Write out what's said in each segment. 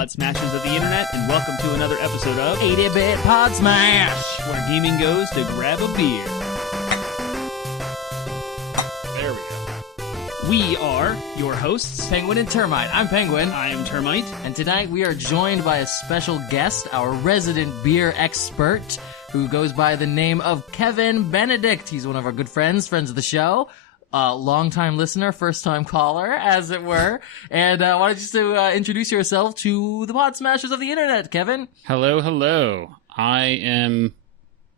Podsmashers of the internet, and welcome to another episode of 80-bit Podsmash, where gaming goes to grab a beer. There we go. We are your hosts, Penguin and Termite. I'm Penguin. I am Termite. And tonight we are joined by a special guest, our resident beer expert, who goes by the name of Kevin Benedict. He's one of our good friends of the show. Long-time listener, first-time caller, as it were. And why don't you just introduce yourself to the Podsmashers of the internet, Kevin? Hello. I am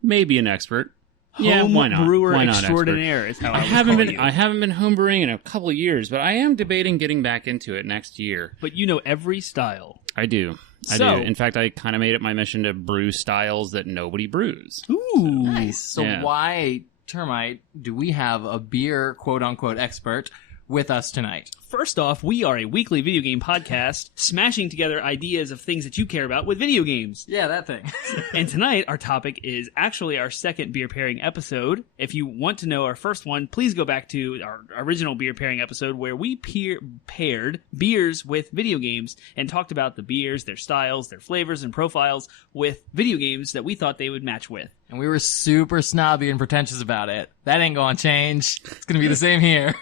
maybe an expert. Yeah, why not? Homebrewer Why not extraordinaire is how I haven't been homebrewing in a couple of years, but I am debating getting back into it next year. But you know every style. I do. I do. In fact, I kind of made it my mission to brew styles that nobody brews. Ooh. Nice. So why, Termite, do we have a beer quote-unquote expert with us tonight? First off, we are a weekly video game podcast smashing together ideas of things that you care about with video games. Yeah, that thing. And tonight, our topic is actually our second beer pairing episode. If you want to know our first one, please go back to our original beer pairing episode where we paired beers with video games and talked about the beers, their styles, their flavors, and profiles with video games that we thought they would match with. And we were super snobby and pretentious about it. That ain't gonna change. It's gonna be the same here.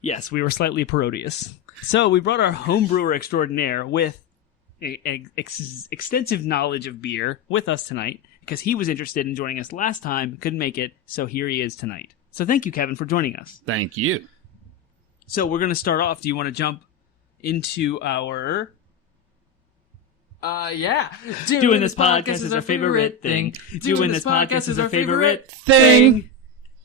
Yes, we were slightly parodious. So we brought our homebrewer extraordinaire with extensive knowledge of beer with us tonight because he was interested in joining us last time, couldn't make it, so here he is tonight. So thank you, Kevin, for joining us. Thank you. So we're going to start off. Do you want to jump into our... Yeah. Doing this podcast is our favorite thing. Doing this podcast is our favorite thing. thing.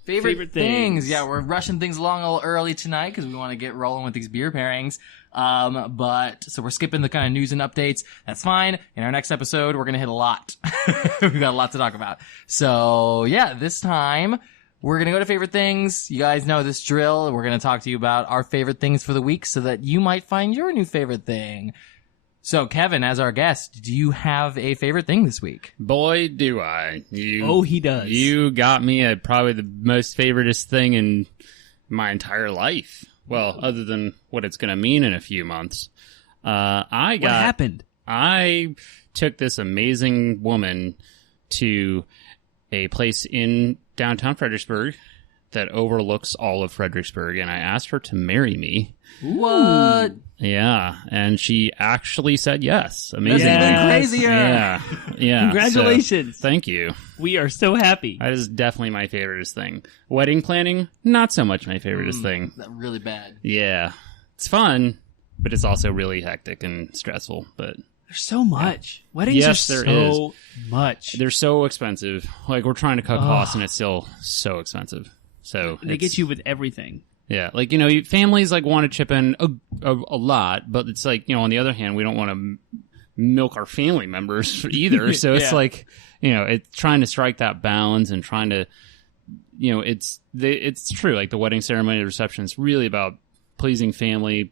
Favorite things. Yeah, we're rushing things along a little early tonight because we want to get rolling with these beer pairings. So we're skipping the kind of news and updates. That's fine. In our next episode, we're going to hit a lot. We've got a lot to talk about. So yeah, this time we're going to go to favorite things. You guys know this drill. We're going to talk to you about our favorite things for the week so that you might find your new favorite thing. So, Kevin, as our guest, do you have a favorite thing this week? Boy, do I. He does. You got me at probably the most favoritist thing in my entire life. Well, other than what it's going to mean in a few months. What happened? I took this amazing woman to a place in downtown Fredericksburg that overlooks all of Fredericksburg, and I asked her to marry me. What? Yeah, and she actually said yes. Amazing. That's even crazier. Yeah. Congratulations. So, thank you. We are so happy. That is definitely my favoriteest thing. Wedding planning, not so much my favoriteest thing. Really bad. Yeah. It's fun, but it's also really hectic and stressful. But there's so much. Weddings are so much. They're so expensive. Like, we're trying to cut costs, and it's still so expensive. So they get you with everything. Yeah, like, families want to chip in a lot, but it's like, on the other hand, we don't want to milk our family members either. So it's it's trying to strike that balance and trying to, it's true. Like, the wedding ceremony, the reception is really about pleasing family.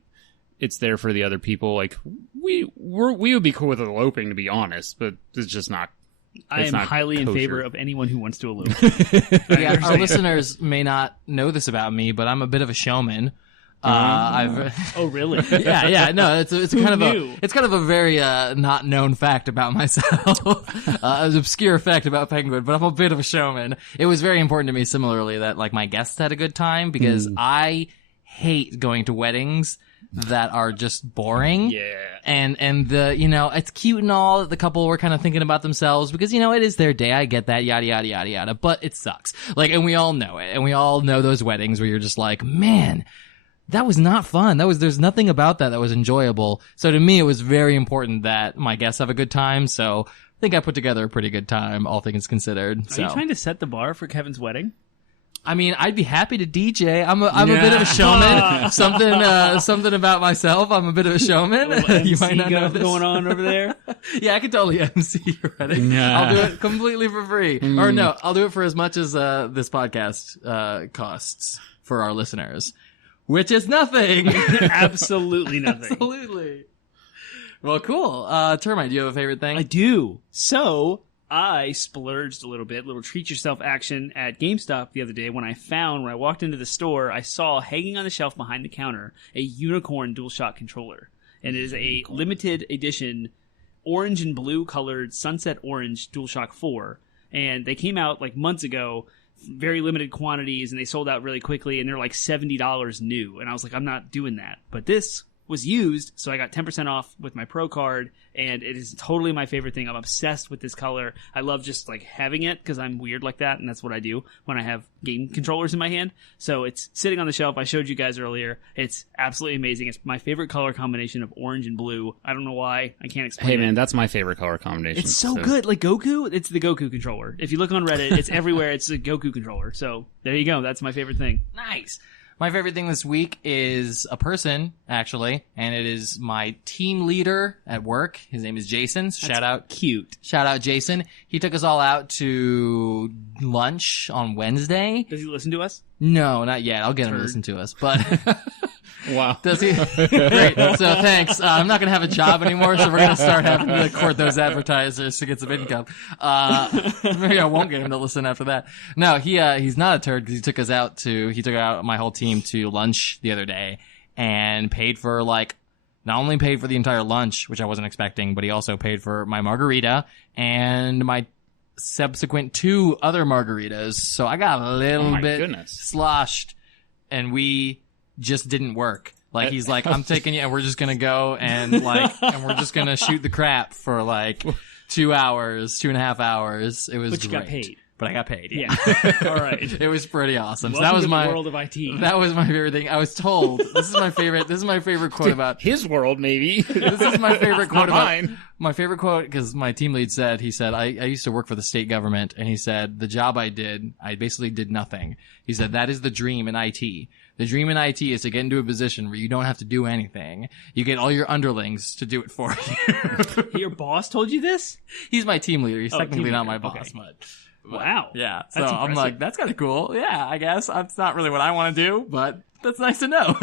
It's there for the other people. Like, we would be cool with eloping, to be honest, but it's just not. I am highly in favor of anyone who wants to elope. Yeah, our listeners may not know this about me, but I'm a bit of a showman. Oh, really? Yeah. No, it's kind of a very not known fact about myself. An obscure fact about Penguin, but I'm a bit of a showman. It was very important to me, similarly, that my guests had a good time because I hate going to weddings that are just boring. Yeah. And the, it's cute and all that the couple were kind of thinking about themselves because, it is their day. I get that, yada, yada, yada, yada, but it sucks. And we all know it. And we all know those weddings where you're just like, man, that was not fun. There's nothing about that was enjoyable. So to me, it was very important that my guests have a good time. So I think I put together a pretty good time, all things considered. Are you trying to set the bar for Kevin's wedding? I mean, I'd be happy to DJ. I'm a bit of a showman. Something about myself. I'm a bit of a showman. You might not know this. Going on over there. Yeah, I could totally MC your wedding. Nah. I'll do it completely for free. Or no, I'll do it for as much as this podcast costs for our listeners, which is nothing. Absolutely nothing. Absolutely. Well, cool. Termite, do you have a favorite thing? I do. So I splurged a little treat yourself action at GameStop the other day when I walked into the store, I saw hanging on the shelf behind the counter a unicorn DualShock controller. And it is a limited edition orange and blue colored Sunset Orange DualShock 4. And they came out like months ago, very limited quantities, and they sold out really quickly, and they're like $70 new. And I was like, I'm not doing that. But this was used, so I got 10% off with my Pro card, and it is totally my favorite thing. I'm obsessed with this color. I love just like having it because I'm weird like that, and that's what I do when I have game controllers in my hand. So it's sitting on the shelf. I showed you guys earlier. It's absolutely amazing. It's my favorite color combination of orange and blue. I don't know why. I can't explain it. Hey man, that's my favorite color combination. It's so good. Like Goku, it's the Goku controller. If you look on Reddit, it's everywhere. It's a Goku controller. So there you go. That's my favorite thing. Nice. My favorite thing this week is a person, actually, and it is my team leader at work. His name is Jason. Shout out. Cute. Shout out, Jason. He took us all out to lunch on Wednesday. Does he listen to us? No, not yet. I'll get him to listen to us, but... Wow. Does he? Great. So thanks. I'm not going to have a job anymore, so we're going to start having to court those advertisers to get some income. Maybe I won't get him to listen after that. No, he's not a turd because he took out my whole team to lunch the other day and paid for not only paid for the entire lunch, which I wasn't expecting, but he also paid for my margarita and my subsequent 2 other margaritas. So I got a little bit sloshed, and we just didn't work. Like, he's like, I'm taking you, and we're just gonna go and and we're just gonna shoot the crap for 2.5 hours. It was But you great. got paid. But I got paid. Yeah. All right. It was pretty awesome. Welcome So that was to my the world of IT. That was my favorite thing. I was told this is my favorite quote about his world, maybe. This is my favorite quote about mine. My favorite quote, because my team lead said, I used to work for the state government, and he said, the job I basically did nothing. He said, that is the dream in IT. The dream in IT is to get into a position where you don't have to do anything. You get all your underlings to do it for you. Your boss told you this? He's my team leader. He's technically team not leader. my boss, Okay. but Wow. yeah. So That's I'm impressive. like, that's kind of cool. Yeah, I guess. That's not really what I want to do, but that's nice to know.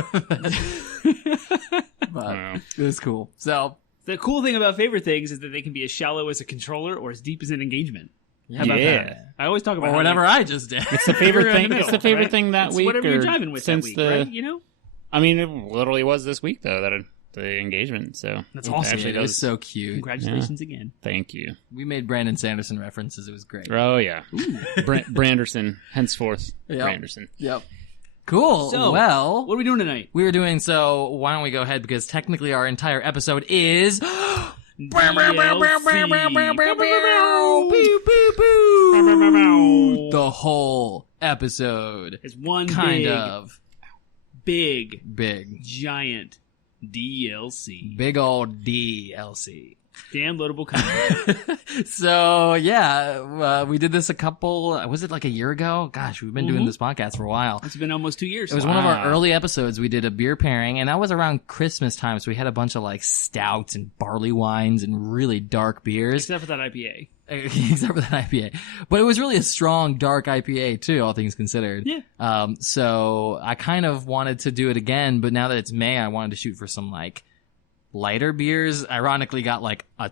But it was cool. So The cool thing about favorite things is that they can be as shallow as a controller or as deep as an engagement. How about Yeah. that? I always talk about or how, whatever like, I just did. It's the favorite you're in thing. the It's the middle, favorite right? thing that It's week, whatever or you're driving with since that week, the. right? You know? I mean, it literally was this week though that the engagement. So That's it awesome. Actually, It was so cute. Congratulations again. Thank you. We made Brandon Sanderson references. It was great. Oh yeah, Branderson, henceforth Yep. Branderson. Yep. Cool. So, well, what are we doing tonight? we were doing so. Why don't we go ahead, because technically our entire episode is the whole episode. It's one Kind of big, big, giant DLC. big old DLC. Downloadable content. So yeah, we did this was it like a year ago? Gosh, we've been doing this podcast for a while. It's been almost 2 years. It was one of our Wow. early episodes. We did a beer pairing, and that was around Christmas time. So we had a bunch of stouts and barley wines and really dark beers. Except for that IPA. Except for that IPA. But it was really a strong, dark IPA too, all things considered. Yeah. So I kind of wanted to do it again, but now that it's May, I wanted to shoot for some lighter beers. Ironically got a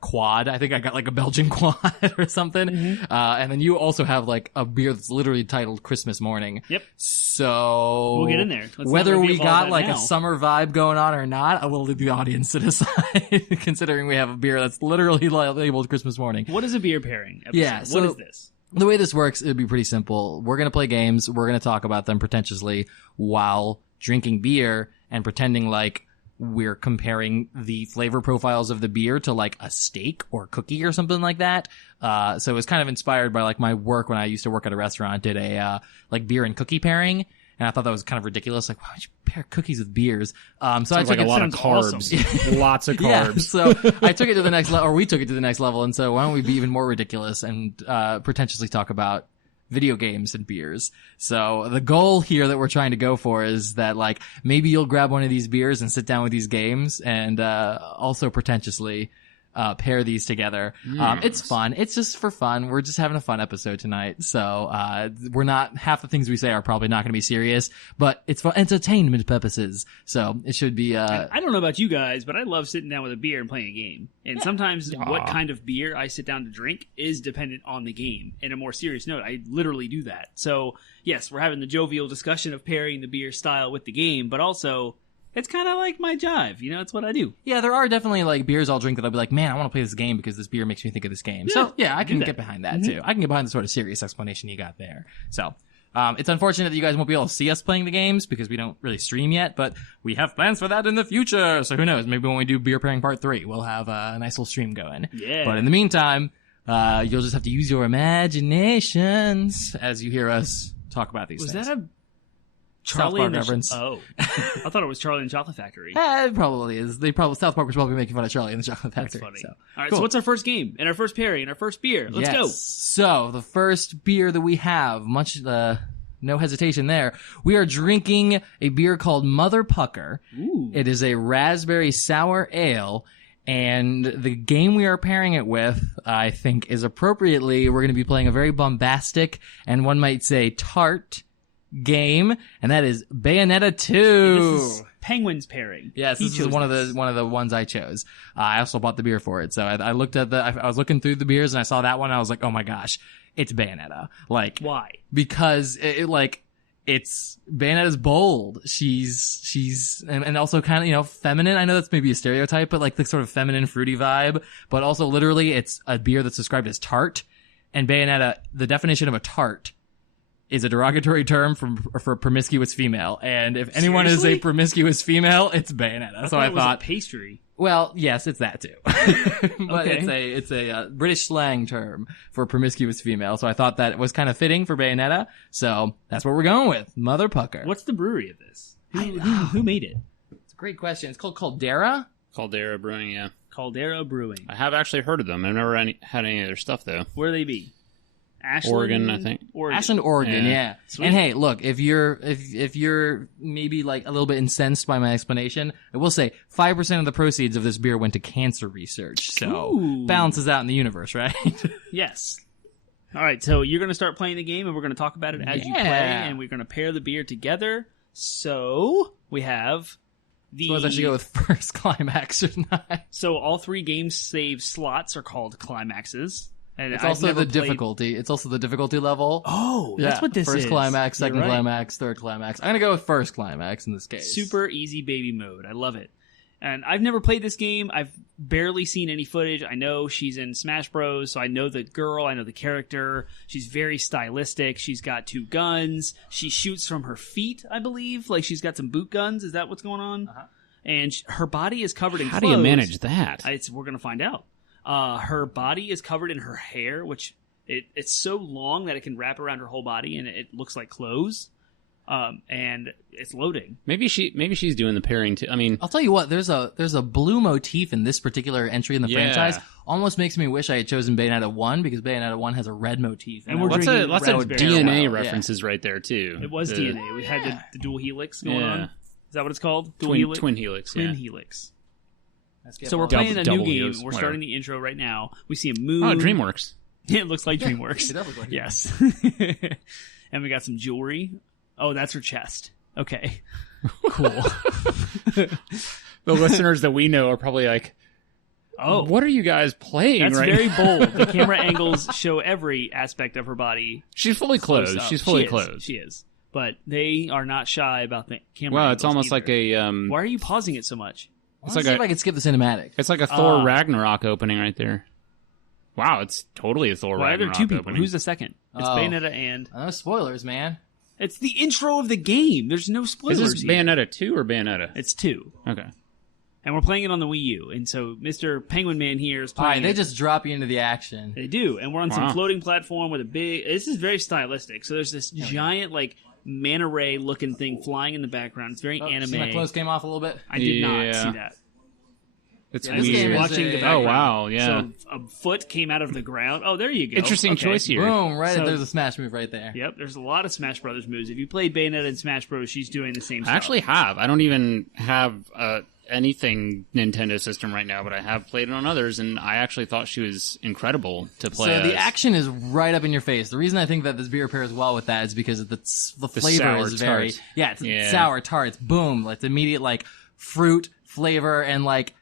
quad. I think I got a Belgian quad or something. Mm-hmm. And then you also have a beer that's literally titled Christmas Morning. Yep. So We'll get in there. Let's not whether we reveal got all that a now. summer vibe going on or not, I will leave the audience to decide, considering we have a beer that's literally labeled Christmas Morning. What is a beer pairing episode? Yeah, What so- is this? The way this works, it would be pretty simple. We're going to play games. We're going to talk about them pretentiously while drinking beer and pretending like we're comparing the flavor profiles of the beer to a steak or cookie or something like that. So it was kind of inspired by my work when I used to work at a restaurant, did a beer and cookie pairing. And I thought that was kind of ridiculous. Why would you pair cookies with beers? So I Sounds took like a lot of sounds carbs. Lots of yeah, carbs. so I took it to the next level, or we took it to the next level. And so why don't we be even more ridiculous and pretentiously talk about video games and beers. So the goal here that we're trying to go for is that maybe you'll grab one of these beers and sit down with these games and also pretentiously pair these together. It's fun. It's just for fun. We're just having a fun episode tonight. So we're not, half the things we say are probably not going to be serious, but it's for entertainment purposes. So it should be I don't know about you guys, but I love sitting down with a beer and playing a game. And sometimes what kind of beer I sit down to drink is dependent on the game. In a more serious note, I literally do that. So, yes, we're having the jovial discussion of pairing the beer style with the game, but also It's kind of like my jive. It's what I do. Yeah, there are definitely like beers I'll drink that I'll be like, man, I want to play this game because this beer makes me think of this game. So yeah, I can get behind that too. I can get behind the sort of serious explanation you got there. So it's unfortunate that you guys won't be able to see us playing the games because we don't really stream yet, but we have plans for that in the future. So who knows? Maybe when we do Beer Pairing Part 3, we'll have a nice little stream going. Yeah. But in the meantime, you'll just have to use your imaginations as you hear us talk about these things. Was that a Charlie and reference? Oh, I thought it was Charlie and the Chocolate Factory. It probably is. South Park was probably making fun of Charlie and the Chocolate Factory. That's funny. So. All right, Cool. so what's our first game and our first pairing and our first beer? Let's go. So the first beer that we have, no hesitation there. We are drinking a beer called Mother Pucker. Ooh. It is a raspberry sour ale. And the game we are pairing it with, I think, is appropriately, we're going to be playing a very bombastic and one might say tart game, and that is Bayonetta 2. This is Penguin's pairing. Yes, this is one of the ones I chose. I also bought the beer for it, so I looked at I was looking through the beers and I saw that one. And I was like, oh my gosh, it's Bayonetta. Like, why? Because it's Bayonetta's bold. She's and also kind of, feminine. I know that's maybe a stereotype, but like the sort of feminine fruity vibe, but also literally it's a beer that's described as tart. And Bayonetta, the definition of a tart is a derogatory term for a promiscuous female. And if anyone is a promiscuous female, it's Bayonetta. So I it was thought a pastry. Well, yes, it's that too. But Okay. it's a British slang term for promiscuous female. So I thought that was kind of fitting for Bayonetta. So that's what we're going with. Mother Pucker. What's the brewery of this? Who made it? It's a great question. It's called Caldera. Caldera Brewing, yeah. Caldera Brewing. I have actually heard of them. I've never had any of their stuff, though. Where they be? Ashland, Oregon, I think. Ashland, Oregon, yeah. Sweet. And hey, look, if you're maybe like a little bit incensed by my explanation, I will say 5% of the proceeds of this beer went to cancer research. So Ooh. balances out in the universe, right? Yes. All right, so you're going to start playing the game, and we're going to talk about it as you play, and we're going to pair the beer together. So we have the. So let's actually go with first climax or not. So all three game save slots are called climaxes. And It's I've also never the played- difficulty. It's also the difficulty level. Oh, that's what this is. First climax, second You're right. climax, third climax. I'm gonna go with first climax in this case. Super easy baby mode. I love it. And I've never played this game. I've barely seen any footage. I know she's in Smash Bros, so I know the girl. I know the character. She's very stylistic. She's got 2 guns. She shoots from her feet, I believe. Like she's got some boot guns. Is that what's going on? Uh-huh. And her body is covered in How clothes. do you manage that? We're going to find out. Her body is covered in her hair, which it's so long that it can wrap around her whole body, and it looks like clothes. And it's loading. Maybe she's doing the pairing too. I mean, I'll tell you what. There's a blue motif in this particular entry in the Yeah. franchise. Almost makes me wish I had chosen Bayonetta 1 because Bayonetta 1 has a red motif. And we're lots drinking of raspberry DNA well, references right there too. It was The DNA. We had the dual helix going Yeah. on. Is that what it's called? Dual Twin, helix? twin helix. Twin Yeah. helix. Let's So we're Double- playing a double new game. helix, We're whatever. starting the intro right now. We see a moon. Oh, DreamWorks. It looks like DreamWorks. It does look like Yes. And we got some jewelry. Oh, that's her chest. Okay. Cool. The listeners that we know are probably like, Oh, what are you guys playing that's right very now? bold. The camera angles show every aspect of her body. She's fully close clothed. up. She's fully She is. clothed. She is. But they are not shy about the camera Well, angles it's almost either. like a Why are you pausing it so much? Let's like see a- if I can skip the cinematic. it's like a Thor Ah. Ragnarok opening right there. Wow, it's totally a Thor Why are there Ragnarok 2 people? opening. Who's the second? It's Oh. Bayonetta and... No spoilers, man. It's the intro of the game. There's no spoilers Is this here. Bayonetta 2 or Bayonetta? It's 2. Okay. And we're playing it on the Wii U. And so Mr. Penguin Man here is All right, playing they it. just drop you into the action. They do. And we're on some Wow. floating platform with a big... This is very stylistic. So there's this giant, like, manta ray looking thing flying in the background. It's very Oh, anime. see my clothes came off a little bit. I did not Yeah. see that. It's Yeah, this game weird. is Watching a- the Oh, background. wow, yeah. So a foot came out of the ground. Oh, there you go. Interesting Okay. choice here. Boom! Right, So- there's a smash move right there. Yep, there's a lot of Smash Brothers moves. If you played Bayonetta in Smash Bros, she's doing the same I stuff. actually have. I don't even have anything Nintendo system right now, but I have played it on others, and I actually thought she was incredible to play. So the as. action is right up in your face. The reason I think that this beer pairs well with that is because the flavor sour is very tart. it's sour tarts. Boom! It's immediate like fruit flavor and like.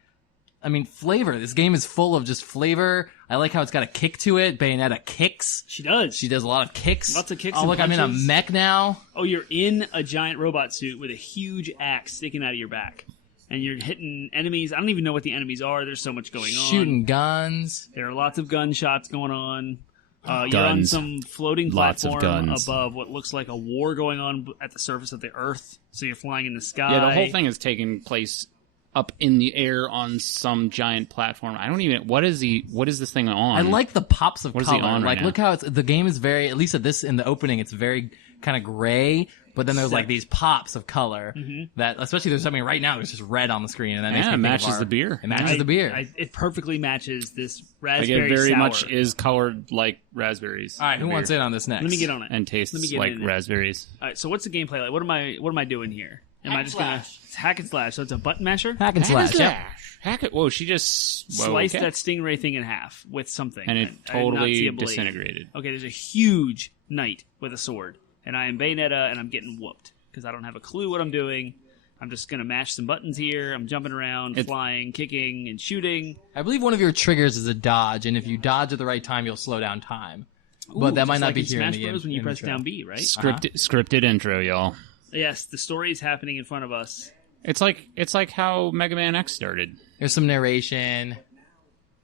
I mean, flavor. This game is full of just flavor, I like how it's got a kick to it. Bayonetta kicks. She does. She does a lot of kicks. Lots of kicks. Oh, and look, I'm in a punches. mech now. Oh, you're in a giant robot suit with a huge axe sticking out of your back. And you're hitting enemies. I don't even know what the enemies are. There's so much going on. Shooting guns. There are lots of gunshots going on. You're on Guns. some floating Lots of platform guns. above what looks like a war going on at the surface of the Earth. So you're flying in the sky. Yeah, the whole thing is taking place up in the air on some giant platform. I don't even. What is this thing on? I like the pops of What is he color. on right Like, now? look how the game is very, at least at this, in the opening, it's very kind of gray, but then there's like these pops of color that, especially there's something right now, there's just red on the screen, and that makes me Yeah, it think matches of the beer. It matches the beer. It perfectly matches this Like raspberry it very sour. much is colored like raspberries. All right, who wants in on this next? Let me get on it. And Let me tastes get like in it. raspberries. All right, so what's the gameplay like? What am I doing here? Am I just gonna slash. it's hack and slash? So it's a button masher. Hack and slash. Yep. Hack it. Whoa, she just Sliced okay. that stingray thing in half with something, And it I did not see totally a blade. disintegrated. Okay, there's a huge knight with a sword, and I am Bayonetta, and I'm getting whooped because I don't have a clue what I'm doing. I'm just gonna mash some buttons here. I'm jumping around, flying, kicking, and shooting. I believe one of your triggers is a dodge, and if you dodge at the right time, you'll slow down time. But that Just might not like be in here in Smash the Bros. When you press intro. down B, right? Scripted intro, y'all. Yes, the story is happening in front of us. It's like how Mega Man X started. There's some narration.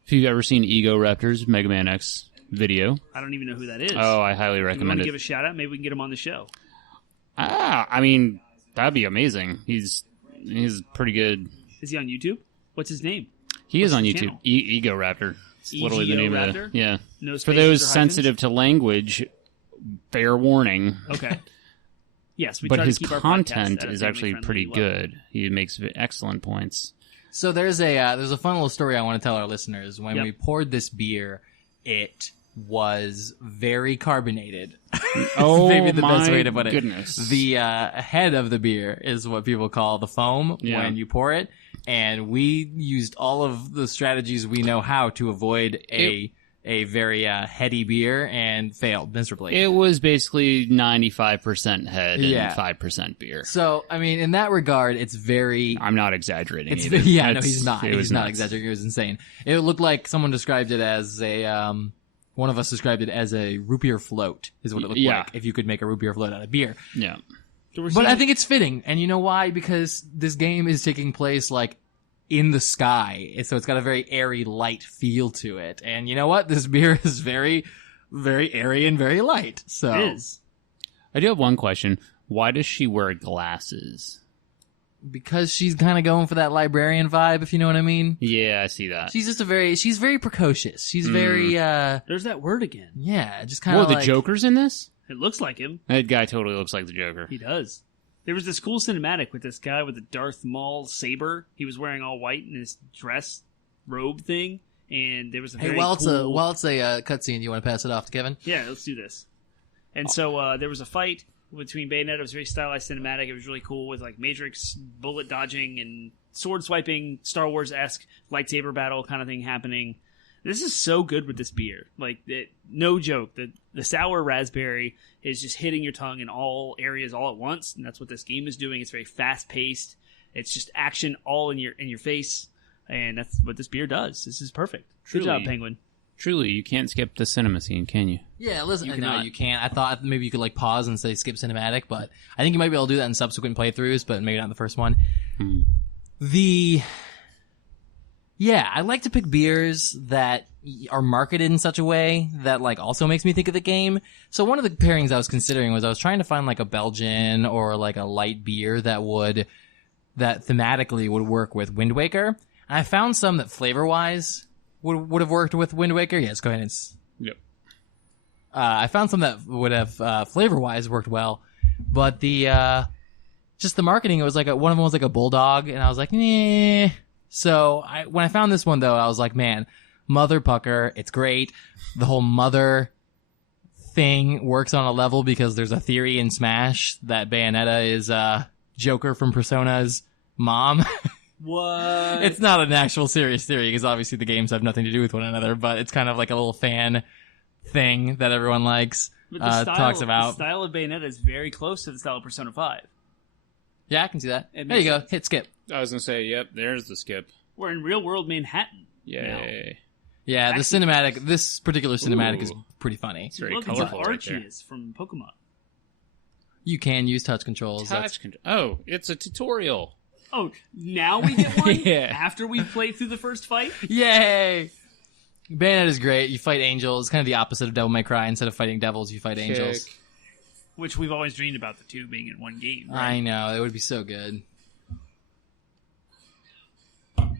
If you've ever seen Ego Raptor's Mega Man X video, I don't even know who that is. oh, I highly Do we want recommend to it. give a shout out? Maybe we can get him on the show. I mean, that'd be amazing. He's pretty good. Is he on YouTube? What's his name? He is What's on his YouTube. channel? Ego Raptor. It's literally the EGO name of Raptor? it. Yeah. No For spaces those or hyphens? sensitive to language, fair warning. Okay. Yes, we But try his to keep our content podcast at a is actually family-friendly pretty level. good. He makes excellent points. So there's a fun little story I want to tell our listeners. When Yep. we poured this beer, it was very carbonated. Oh, Maybe the best my way to put it. goodness. The head of the beer is what people call the foam Yeah. when you pour it, and we used all of the strategies we know how to avoid a very heady beer and failed miserably. It was basically 95% head Yeah. and 5% beer. So, I mean, in that regard, it's very... I'm not exaggerating. It's either. yeah, no, It's- he's not. it was He's not nuts. exaggerating. It was insane. It looked like someone described it as a... one of us described it as a root beer float, is what it looked Yeah. like, if you could make a root beer float out of beer. Yeah. So we're But seeing- I think it's fitting, and you know why? Because this game is taking place, like, in the sky, so it's got a very airy, light feel to it. And you know what? This beer is very, very airy and very light. So it is. I do have one question. Why does she wear glasses? because she's kind of going for that librarian vibe, if you know what I mean. Yeah, I see that. She's just she's very precocious. She's very, There's that word again. yeah, just kind Whoa, of the like... Joker's in this? It looks like him. That guy totally looks like the Joker. He does. There was this cool cinematic with this guy with the Darth Maul saber. He was wearing all white in his dress robe thing, and there was a Hey, very while cool... it's a cutscene, you want to pass it off to Kevin? Yeah, let's do this. And so there was a fight between Bayonetta. It was very stylized cinematic. It was really cool with like Matrix bullet dodging and sword swiping, Star Wars-esque lightsaber battle kind of thing happening. This is so good with this beer. Like, no joke. The sour raspberry is just hitting your tongue in all areas all at once, and that's what this game is doing. It's very fast-paced. It's just action all in your face, and that's what this beer does. This is perfect. Good job, Truly. Penguin. Truly, you can't skip the cinema scene, can you? Yeah, listen. You No, cannot. you can't. I thought maybe you could like pause and say skip cinematic, but I think you might be able to do that in subsequent playthroughs, but maybe not in the first one. Yeah, I like to pick beers that are marketed in such a way that like also makes me think of the game. So one of the pairings I was considering was I was trying to find like a Belgian or like a light beer that thematically would work with Wind Waker. And I found some that flavor wise would have worked with Wind Waker. Yes, go ahead. Yep. I found some that would have flavor wise worked well, but just the marketing, it was like one of them was like a bulldog, and I was like, nah. So when I found this one though, I was like, man, Mother Pucker, it's great. The whole mother thing works on a level because there's a theory in Smash that Bayonetta is Joker from Persona's mom. What? It's not an actual serious theory because obviously the games have nothing to do with one another, but it's kind of like a little fan thing that everyone likes, But the talks about. The style of Bayonetta is very close to the style of Persona 5. Yeah, I can see that. It There you makes go. Hit skip. I was going to say, yep, there's the skip. We're in real-world Manhattan. Yay. Yeah, the cinematic. This particular cinematic is pretty funny. It's very Look, colorful. it's Right there. Arceus from Pokemon. You can use touch controls. Oh, it's a tutorial. Oh, now we get one? Yeah. After we played through the first fight? Yay! Bayonetta is great. You fight angels, kind of the opposite of Devil May Cry. Instead of fighting devils, you fight angels. Kick. Which we've always dreamed about the two being in one game. Right? I know, it would be so good.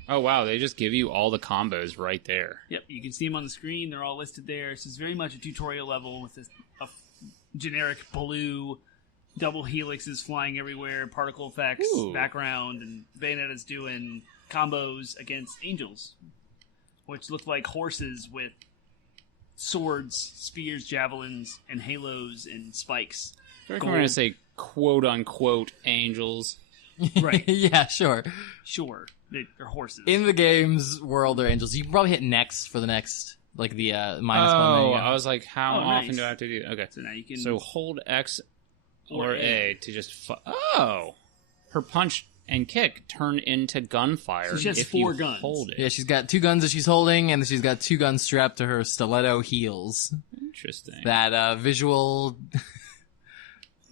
Oh wow, they just give you all the combos right there. Yep, you can see them on the screen. They're all listed there. This is very much a tutorial level with a generic blue double helixes flying everywhere, particle effects, Ooh. background, and Bayonetta's doing combos against angels, which look like horses with swords, spears, javelins, and halos and spikes. I feel like I'm going to say quote unquote angels. Right. Yeah, sure. Sure, they're horses. In the game's world, they're angels. You can probably hit next for the next, like the -1 Oh, menu. I was like, how Oh, often nice. do I have to do? Okay, So now you can. so hold X or Or A to just. Oh, her punch and kick turn into gunfire. So she has if 4 you guns. Hold it. Yeah, she's got 2 guns that she's holding, and she's got 2 guns strapped to her stiletto heels. Interesting. That visual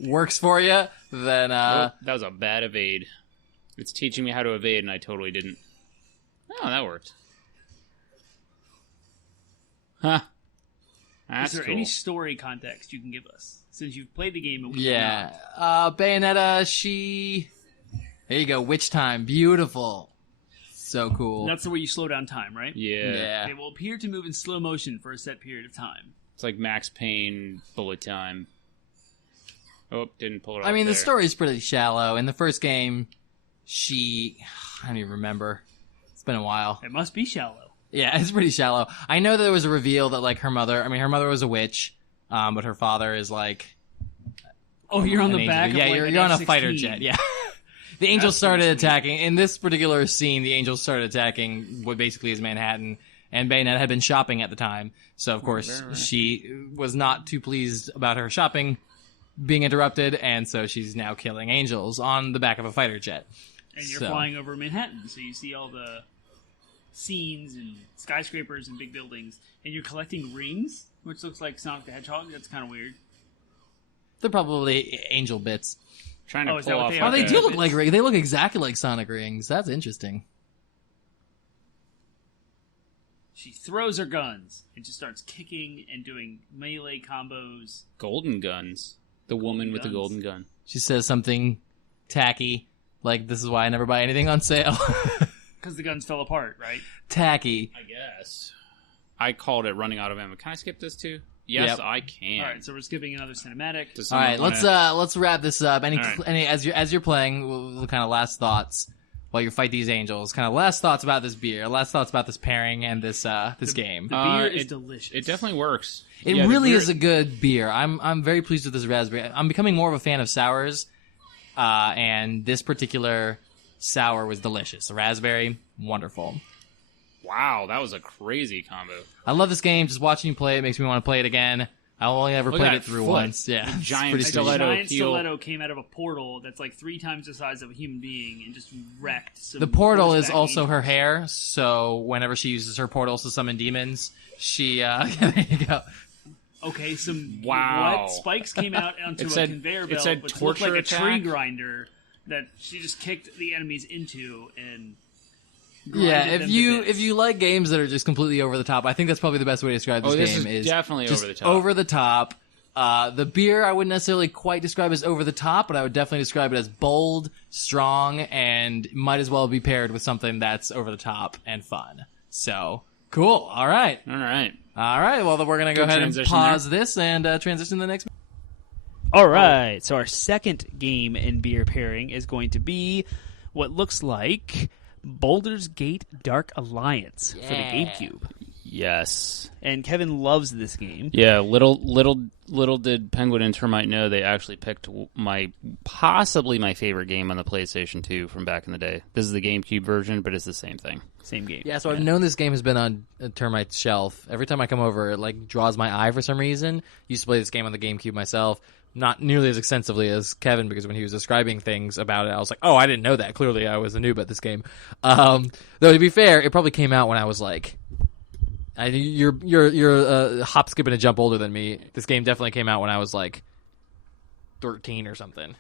works for you, then that was a bad evade. It's teaching me how to evade, and I totally didn't. Oh, that worked. Huh. That's is there cool. any story context you can give us since you've played the game? And we yeah. Bayonetta, she... There you go, Witch Time. Beautiful. So cool. That's the way you slow down time, right? Yeah. It will appear to move in slow motion for a set period of time. It's like Max Payne bullet time. Oh, didn't pull it off I mean, the there. story's pretty shallow. In the first game, I don't even remember. It's been a while. It must be shallow. Yeah, it's pretty shallow. I know there was a reveal that, like, her mother was a witch, but her father is, like... Oh, you're on an the angel. back Yeah, of like you're an on a F-16. fighter jet, yeah. The angels That's started pretty sweet. attacking. In this particular scene, the angels started attacking what basically is Manhattan, and Bayonetta had been shopping at the time. So, of course, right. she was not too pleased about her shopping being interrupted, and so she's now killing angels on the back of a fighter jet. And you're So- flying over Manhattan, so you see all the scenes and skyscrapers and big buildings. And you're collecting rings, which looks like Sonic the Hedgehog. That's kind of weird. They're probably angel bits. Trying to Oh, is pull that what off. they Oh, are? they Okay. do look like rings. They look exactly like Sonic rings. That's interesting. She throws her guns and just starts kicking and doing melee combos. Golden guns. The woman with the guns. golden gun. She says something tacky, like, this is why I never buy anything on sale. Because the guns fell apart, right? Tacky. I guess. I called it running out of ammo. Can I skip this too? Yes, Yep. I can. All right, so we're skipping another cinematic. Does All right, someone let's wrap this up. All right. Any as you're playing, we'll kind of last thoughts while you fight these angels. Kind of last thoughts about this beer, last thoughts about this pairing and this game. The beer is it- delicious. It definitely works. It Yeah, the really beer- is a good beer. I'm very pleased with this raspberry. I'm becoming more of a fan of sours, and this particular sour was delicious. The raspberry, wonderful. Wow, that was a crazy combo. I love this game. Just watching you play it makes me want to play it again. I only ever Look at played that it through foot. once. Yeah, it's giant pretty A sweet. stiletto. giant heel. stiletto came out of a portal that's like 3 times the size of a human being and just wrecked. Some The portal is horseback also her angels. hair, so whenever she uses her portals to summon demons, she there you go. Okay, some Wow. what spikes came out onto It a said- conveyor it belt, said which looked like torture a tree attack. grinder that she just kicked the enemies into and. Yeah, grinded them if to you bits. if you like games that are just completely over the top, I think that's probably the best way to describe this Oh, this game. is definitely just over the top. Over the top. The beer I wouldn't necessarily quite describe as over the top, but I would definitely describe it as bold, strong, and might as well be paired with something that's over the top and fun. So cool. All right. All right. Well, then we're gonna go Good ahead and transition pause this and transition to the next. All right, so our second game in beer pairing is going to be what looks like Baldur's Gate Dark Alliance for the GameCube. Yes. And Kevin loves this game. Yeah. Little did Penguin and Termite know they actually picked possibly my favorite game on the PlayStation 2 from back in the day. This is the GameCube version, but it's the same thing. Same game. Yeah, so I've known this game has been on Termite's shelf. Every time I come over, it like draws my eye for some reason. Used to play this game on the GameCube myself, not nearly as extensively as Kevin, because when he was describing things about it, I was like, oh, I didn't know that. Clearly, I was a noob at this game. Though to be fair, it probably came out when I was like You're hop, skip, and a jump older than me. This game definitely came out when I was like 13 or something.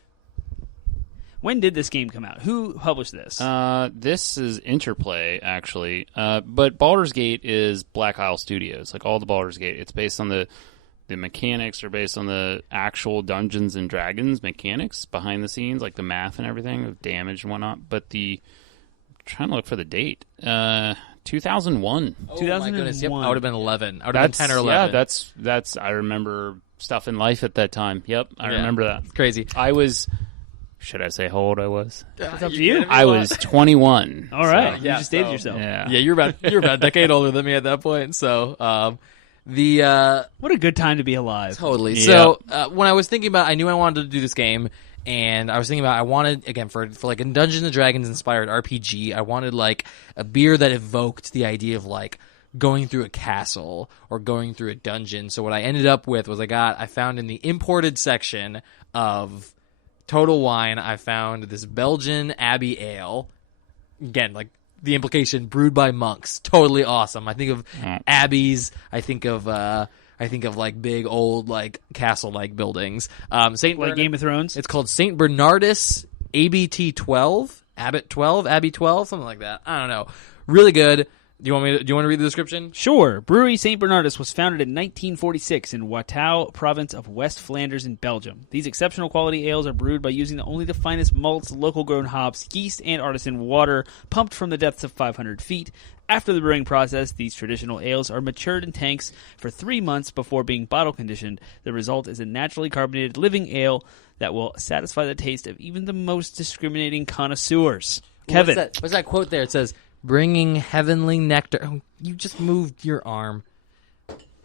When did this game come out? Who published this? This is Interplay, actually. But Baldur's Gate is Black Isle Studios. Like all the Baldur's Gate, it's based on the mechanics are based on the actual Dungeons and Dragons mechanics behind the scenes, like the math and everything of damage and whatnot. But I'm trying to look for the date. 2001. Oh my goodness! Yep, I would have been 11. I would have been 10 or 11. Yeah, that's. I remember stuff in life at that time. Yep, I remember that. It's crazy. I was. Should I say how old I was? It's up to you. I was 21. All right, So, you just dated yourself. Yeah, you're about a decade older than me at that point. So, what a good time to be alive. Totally. Yeah. So when I was thinking about, I knew I wanted to do this game, and I was thinking about, I wanted, again, for like a Dungeons and Dragons inspired RPG, I wanted like a beer that evoked the idea of like going through a castle or going through a dungeon. So what I ended up with was I found in the imported section of Total Wine, I found this Belgian Abbey Ale. Again, like the implication, brewed by monks. Totally awesome. I think of abbeys. I think of like big old like castle-like buildings. Like Game of Thrones. It's called Saint Bernardus ABT 12, Abbot 12, Abbey 12, something like that. I don't know. Really good. Do you want to read the description? Sure. Brewery St. Bernardus was founded in 1946 in Watteau, province of West Flanders in Belgium. These exceptional quality ales are brewed by using only the finest malts, local-grown hops, yeast, and artisan water, pumped from the depths of 500 feet. After the brewing process, these traditional ales are matured in tanks for 3 months before being bottle conditioned. The result is a naturally carbonated living ale that will satisfy the taste of even the most discriminating connoisseurs. Kevin. What's that quote there? It says, bringing heavenly nectar. Oh, you just moved your arm.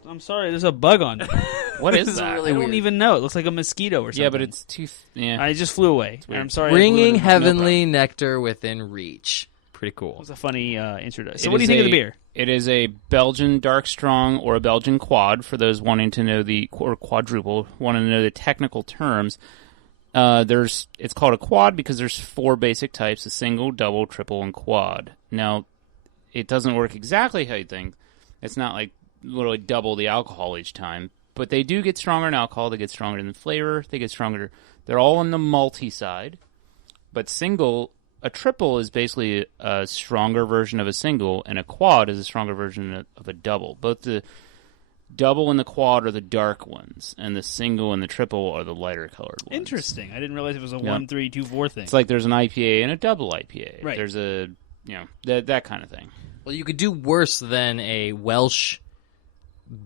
I'm sorry, there's a bug on it. What is This is that? really I don't weird. even know. It looks like a mosquito or something. Yeah, but it's too. Yeah. I just flew away. I'm sorry. Bringing No heavenly nectar within reach. Pretty It cool. was a funny introduction. So It what do you is think of the beer? It is a Belgian dark strong or a Belgian quad for those wanting to know or quadruple, wanting to know the technical terms. It's called a quad because there's 4 basic types: a single, double, triple, and quad. Now, it doesn't work exactly how you think. It's not like literally double the alcohol each time, but they do get stronger in alcohol. They get stronger in flavor. They get stronger. They're all on the malty side, but a triple is basically a stronger version of a single, and a quad is a stronger version of a double. Both the double and the quad are the dark ones, and the single and the triple are the lighter colored ones. Interesting. I didn't realize it was a 1, 3, 2, 4 thing. It's like there's an IPA and a double IPA. Right. There's a, that kind of thing. Well, you could do worse than a Welsh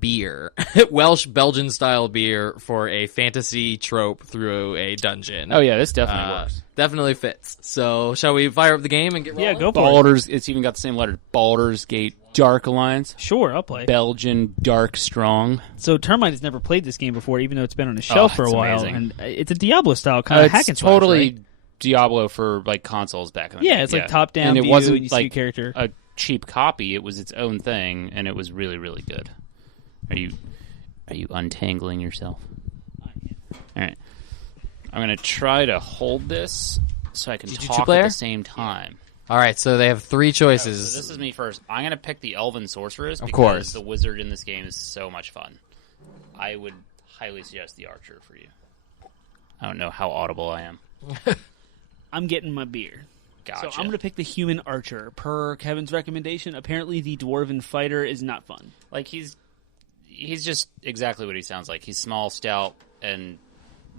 beer. Welsh Belgian style beer for a fantasy trope through a dungeon. Oh, yeah, this definitely works. Definitely fits. So, shall we fire up the game and get rolling? Yeah, go for it. It's even got the same letter. Baldur's Gate Dark Alliance. Sure, I'll play. Belgian Dark Strong. So Termite has never played this game before, even though it's been on his shelf for a it's while. amazing. And it's a Diablo style kind of hack and It's slash, totally right? Diablo for like consoles back in the day. Yeah, it's like top down and it view, wasn't and you see like your character. a cheap copy. It was its own thing, and it was really, really good. Are you untangling yourself? All right. I'm gonna try to hold this so I can talk at two-player? the same time. All right, so they have 3 choices. So this is me first. I'm gonna pick the Elven Sorceress because course. the wizard in this game is so much fun. I would highly suggest the Archer for you. I don't know how audible I am. I'm getting my beer. Gotcha. So I'm going to pick the human archer. Per Kevin's recommendation, apparently the dwarven fighter is not fun. Like he's just exactly what he sounds like. He's small, stout, and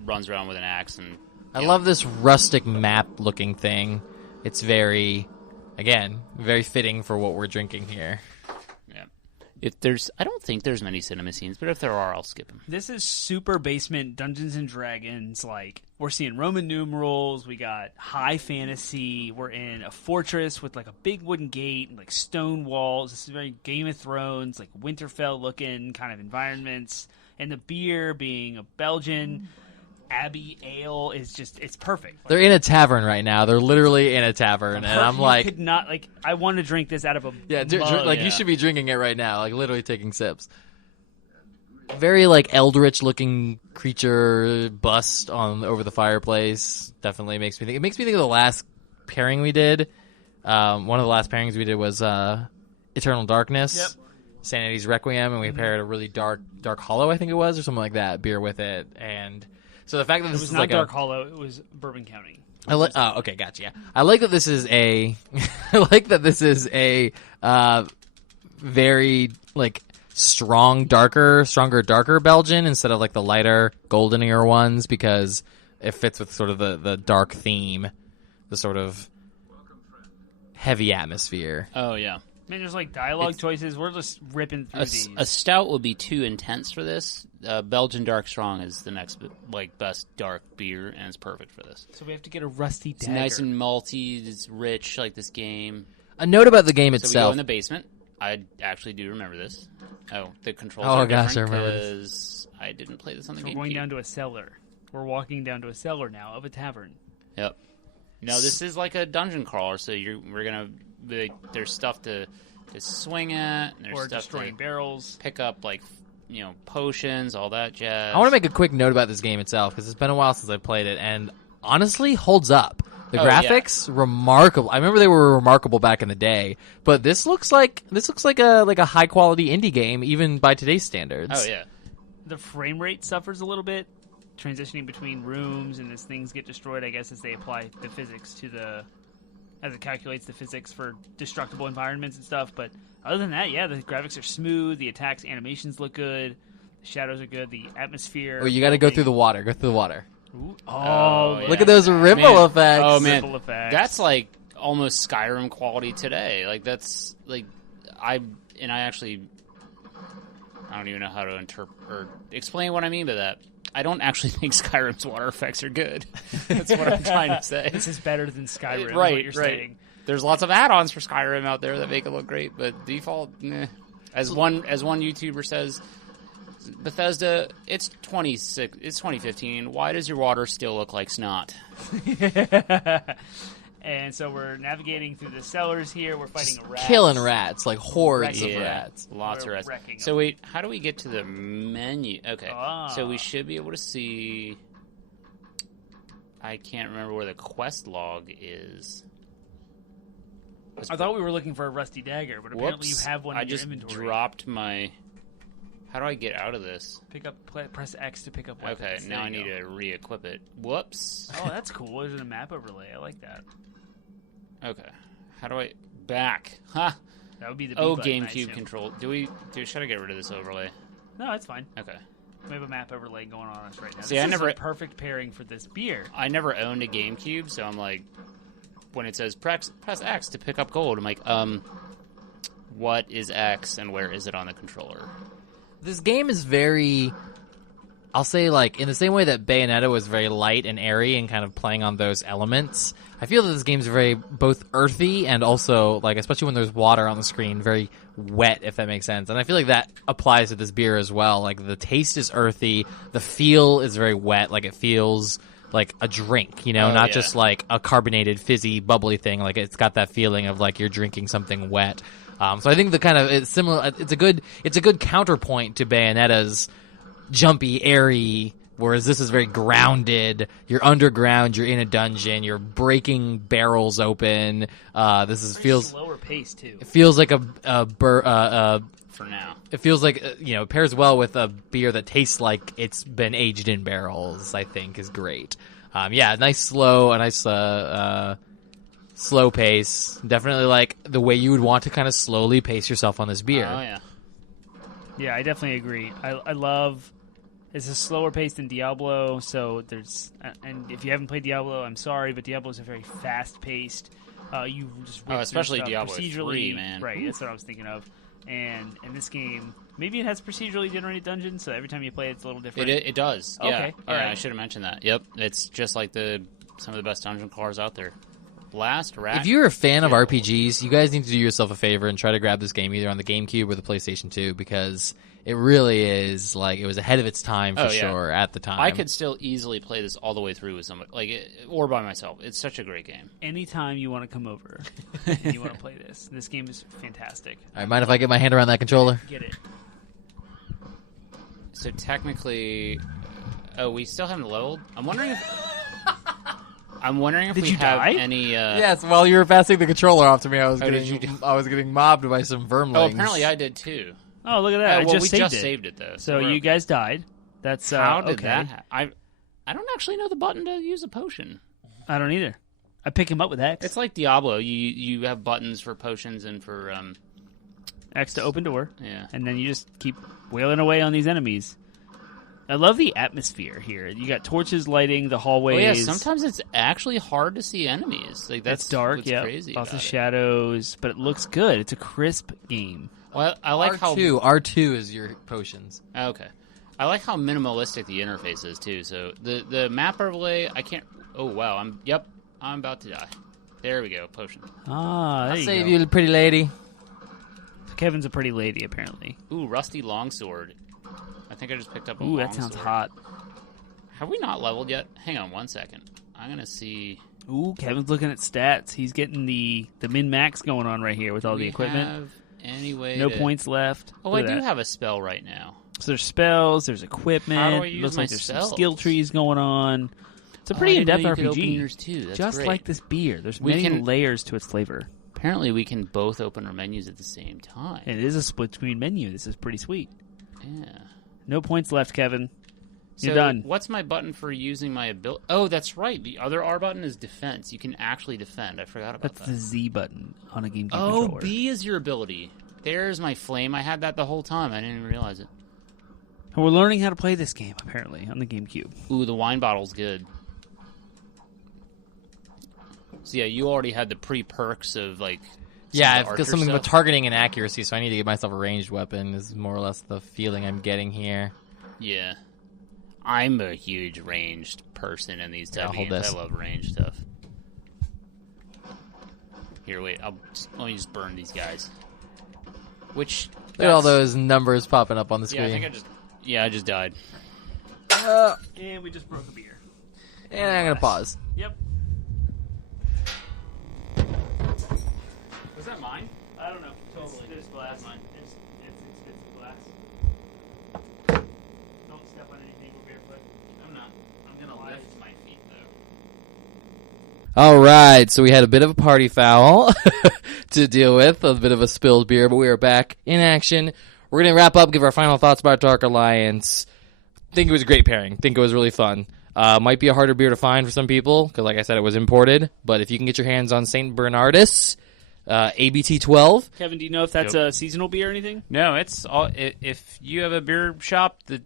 runs around with an axe. And I love this rustic map-looking thing. It's very fitting for what we're drinking here. yeah. I don't think there's many cinema scenes, but if there are, I'll skip them. This is super basement Dungeons and Dragons. Like, we're seeing Roman numerals. We got high fantasy. We're in a fortress with like a big wooden gate and like stone walls. This is very Game of Thrones, like Winterfell looking kind of environments. And the beer being a Belgian Abbey Ale is just, it's perfect. They're in a tavern right now. They're literally in a tavern, and I'm like, could not, like, I want to drink this out of a yeah, mug. you should be drinking it right now, like literally taking sips. Very like eldritch looking creature bust on over the fireplace. Definitely makes me think. It makes me think of the last pairing we did. One of the last pairings we did was Eternal Darkness. Yep. Sanity's Requiem, and we paired a really dark Hollow, I think it was, or something like that, beer with it. And so the fact that this was is not like Dark Hollow. It was Bourbon County. okay, gotcha. Yeah, I like that this is a, I like that this is a very like stronger, darker Belgian instead of like the lighter, goldenier ones, because it fits with sort of the dark theme, the sort of heavy atmosphere. Oh yeah. I mean, there's like dialogue choices. We're just ripping through these. A stout would be too intense for this. Belgian Dark Strong is the next like best dark beer, and it's perfect for this. So we have to get a rusty dagger. It's nice and malty. It's rich, like this game. A note about the game So itself. we go in the basement. I actually do remember this. Oh, the controls Oh, are gosh, different I remember because I didn't play this on the So we're GameCube. going down to a cellar. We're walking down to a cellar now of a tavern. Yep. No, this is like a dungeon crawler, so we're gonna there's stuff to swing at, and there's Or stuff destroying to barrels. pick up, like potions, all that jazz. I want to make a quick note about this game itself because it's been a while since I played it, and honestly, holds up. The graphics, remarkable. I remember they were remarkable back in the day, but this looks like a high quality indie game, even by today's standards. Oh yeah. The frame rate suffers a little bit, transitioning between rooms, and as things get destroyed, I guess, as they apply the physics to as it calculates the physics for destructible environments and stuff. But other than that, yeah, the graphics are smooth, the attacks, animations look good, the shadows are good, the atmosphere. Oh, you got to go through the water. Go through the water. Ooh. Oh, Look at those ripple effects. Oh man, Ripple effects. that's like almost Skyrim quality today. Like that's like I actually I don't even know how to interpret or explain what I mean by that. I don't actually think Skyrim's water effects are good. That's what I'm trying to say. This is better than Skyrim, Right, is what you're right. saying. There's lots of add-ons for Skyrim out there that make it look great, but default, as one YouTuber says, Bethesda, it's 2015. Why does your water still look like snot? And so we're navigating through the cellars here. We're fighting a rat. Killing rats, like hordes of Yeah, rats. lots We're of rats. wrecking So them. wait, how do we get to the menu? Okay, Ah. so we should be able to see. I can't remember where the quest log is. I thought we were looking for a rusty dagger, but apparently Whoops, you have one I in your just inventory. dropped my. How do I get out of this? Press X to pick up weapons. Okay, There now I you need go. to re-equip it. Whoops. Oh, that's cool. There's a map overlay. I like that. Okay, how do I back? Ha! That would be the B Oh, button, I GameCube assume. control. Should I get rid of this overlay? No, it's fine. Okay. We have a map overlay going on us right now. See, this I is never- a perfect pairing for this beer. I never owned a GameCube, so I'm like, when it says press X to pick up gold, I'm like, what is X and where is it on the controller? This game is very, I'll say, like, in the same way that Bayonetta was very light and airy and kind of playing on those elements, I feel that this game's very both earthy and also, like, especially when there's water on the screen, very wet, if that makes sense. And I feel like that applies to this beer as well. Like, the taste is earthy, the feel is very wet, like, it feels like a drink, you know, Oh, not yeah. just like a carbonated, fizzy, bubbly thing. Like, it's got that feeling of like you're drinking something wet. So I think the kind of it's similar. It's a good counterpoint to Bayonetta's jumpy, airy. Whereas this is very grounded. You're underground. You're in a dungeon. You're breaking barrels open. This is feels slower pace too. it feels like For now. it feels like it pairs well with a beer that tastes like it's been aged in barrels. I think is great. A nice slow pace. Definitely like the way you would want to kind of slowly pace yourself on this beer. Oh yeah. Yeah, I definitely agree. I love. It's a slower pace than Diablo, so there's. And if you haven't played Diablo, I'm sorry, but Diablo is a very fast paced. You just rip through especially stuff Diablo procedurally, 3, man. Right, that's what I was thinking of. And in this game, maybe it has procedurally generated dungeons, so every time you play, it's a little different. It does. Yeah. Okay, Yeah. alright. I should have mentioned that. Yep. It's just like some of the best dungeon crawlers out there. Blast, Rat. If you're a fan of Kill. RPGs, you guys need to do yourself a favor and try to grab this game either on the GameCube or the PlayStation 2 because it really is like it was ahead of its time for Oh, yeah. sure at the time. I could still easily play this all the way through with somebody, or by myself. It's such a great game. Anytime you want to come over and you want to play this game is fantastic. All right, mind if I get my hand around that controller? Get it. So technically, we still haven't leveled. I'm wondering if Did we you have die? any. Yes, while you were passing the controller off to me, I was did you getting mobbed by some vermlings. Oh, apparently I did too. Oh, look at that! Well, I we saved just it. saved it though. So you guys died. That's how did okay. that? I don't actually know the button to use a potion. I don't either. I pick him up with X. It's like Diablo. You have buttons for potions and for X to open door. Yeah. And then you just keep wailing away on these enemies. I love the atmosphere here. You got torches lighting the hallways. Oh yeah, sometimes it's actually hard to see enemies. Like that's it's dark, what's yeah. crazy. Lots of about it. shadows, but it looks good. It's a crisp game. Well, I like R2 is your potions. Okay. I like how minimalistic the interface is too. So the map overlay, I can't. Oh wow, I'm about to die. There we go, potion. Ah, there I'll you save go. you, pretty lady. Kevin's a pretty lady, apparently. Ooh, rusty longsword. I think I just picked up a Ooh, that longsword. sounds hot. Have we not leveled yet? Hang on 1 second. I'm gonna see. Ooh, Kevin's looking at stats. He's getting the min-max going on right here with all the equipment. Have any way No to... points left. Oh, Look I at do that. have a spell right now. So there's spells, there's equipment. How do I use Looks my like there's some spells? skill trees going on. It's a Oh, pretty I didn't in-depth know you could open RPG. yours too. That's Just great. like this beer. There's We many can- layers to its flavor. Apparently, we can both open our menus at the same time. It is a split-screen menu. This is pretty sweet. Yeah. No points left, Kevin. You're So done. What's my button for using my ability? Oh, that's right. The other R button is defense. You can actually defend. I forgot about That's that. the Z button on a GameCube Oh, controller. B is your ability. There's my flame. I had that the whole time. I didn't even realize it. And we're learning how to play this game, apparently, on the GameCube. Ooh, the wine bottle's good. So yeah, you already had the pre-perks of like. Yeah, some I've of the got archer something with stuff. targeting and accuracy, so I need to give myself a ranged weapon. Is more or less the feeling I'm getting here. Yeah, I'm a huge ranged person in these type Yeah, of hold games. this. I love ranged stuff. Here, wait. Let me just burn these guys. Which Look at all that's- those numbers popping up on the Yeah, I screen. think I just died. And we just broke a beer. And I'm gonna pause. Yep. Was that mine? I don't know. Totally. There's glass. Mine. It's expensive glass. Don't step on anything with barefoot. I'm not. I'm gonna lift my feet though. All right, so we had a bit of a party foul to deal with, a bit of a spilled beer, but we are back in action. We're going to wrap up, give our final thoughts about Dark Alliance. Think it was a great pairing. Think it was really fun. Might be a harder beer to find for some people, because like I said, it was imported. But if you can get your hands on St. Bernardus, ABT 12. Kevin, do you know if that's a seasonal beer or anything? No, it's all. If you have a beer shop that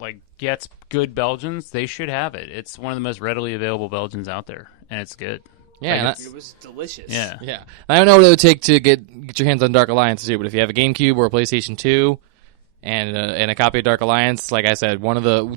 like gets good Belgians, they should have it. It's one of the most readily available Belgians out there, and it's good. Yeah, Like, and It was delicious. Yeah. yeah. I don't know what it would take to get your hands on Dark Alliance too, but if you have a GameCube or a PlayStation 2 and a copy of Dark Alliance, like I said,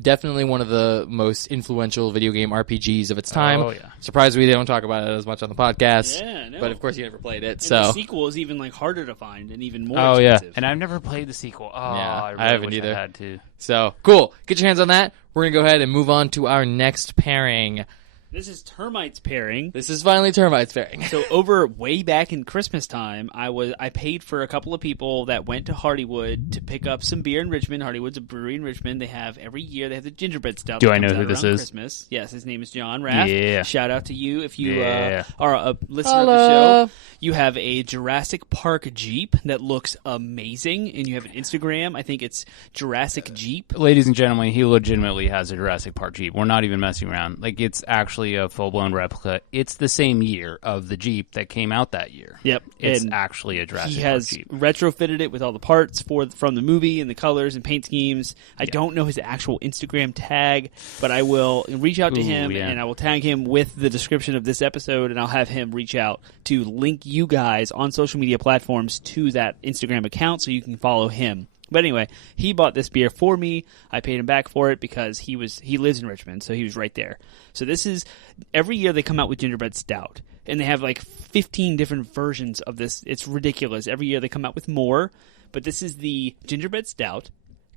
definitely one of the most influential video game RPGs of its time. Oh, yeah. Surprised we don't talk about it as much on the podcast. Yeah, no. But of course you never played it, And so the sequel is even like harder to find and even more Oh yeah, expensive. and I've never played the sequel. Oh, Yeah, I, really I haven't wish either. I had to. So cool. Get your hands on that. We're gonna go ahead and move on to our next pairing. This is Termite's pairing. This is finally Termite's pairing. So over way back in Christmas time, I paid for a couple of people that went to Hardywood to pick up some beer in Richmond. Hardywood's a brewery in Richmond. They have every year they have the gingerbread stout. Do that I know comes who out this around is? Christmas. Yes, his name is John Raff. Yeah. Shout out to you if you Yeah. are a listener Hello. of the show. You have a Jurassic Park Jeep that looks amazing, and you have an Instagram. I think it's Jurassic Jeep. Ladies and gentlemen, he legitimately has a Jurassic Park Jeep. We're not even messing around. Like, it's actually a full-blown replica. It's the same year of the Jeep that came out that year. Yep, It's and actually a Jurassic he Park has Jeep. retrofitted it with all the parts from the movie and the colors and paint schemes. I don't know his actual Instagram tag, but I will reach out to him yeah. and I will tag him with the description of this episode, and I'll have him reach out to link you guys on social media platforms to that Instagram account so you can follow him. But anyway, he bought this beer for me. I paid him back for it because he lives in Richmond, so he was right there. So this is every year they come out with gingerbread stout, and they have like 15 different versions of this. It's ridiculous. Every year they come out with more, but this is the gingerbread stout,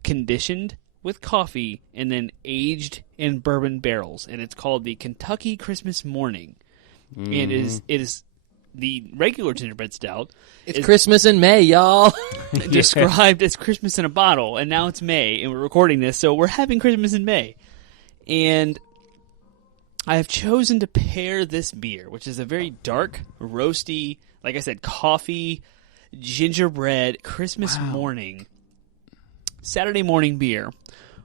conditioned with coffee and then aged in bourbon barrels, and it's called the Kentucky Christmas Morning. And it is the regular gingerbread stout. It's Christmas in May, y'all. Described as Christmas in a bottle, and now it's May, and we're recording this, so we're having Christmas in May. And I have chosen to pair this beer, which is a very dark, roasty, like I said, coffee, gingerbread Christmas morning, Saturday morning beer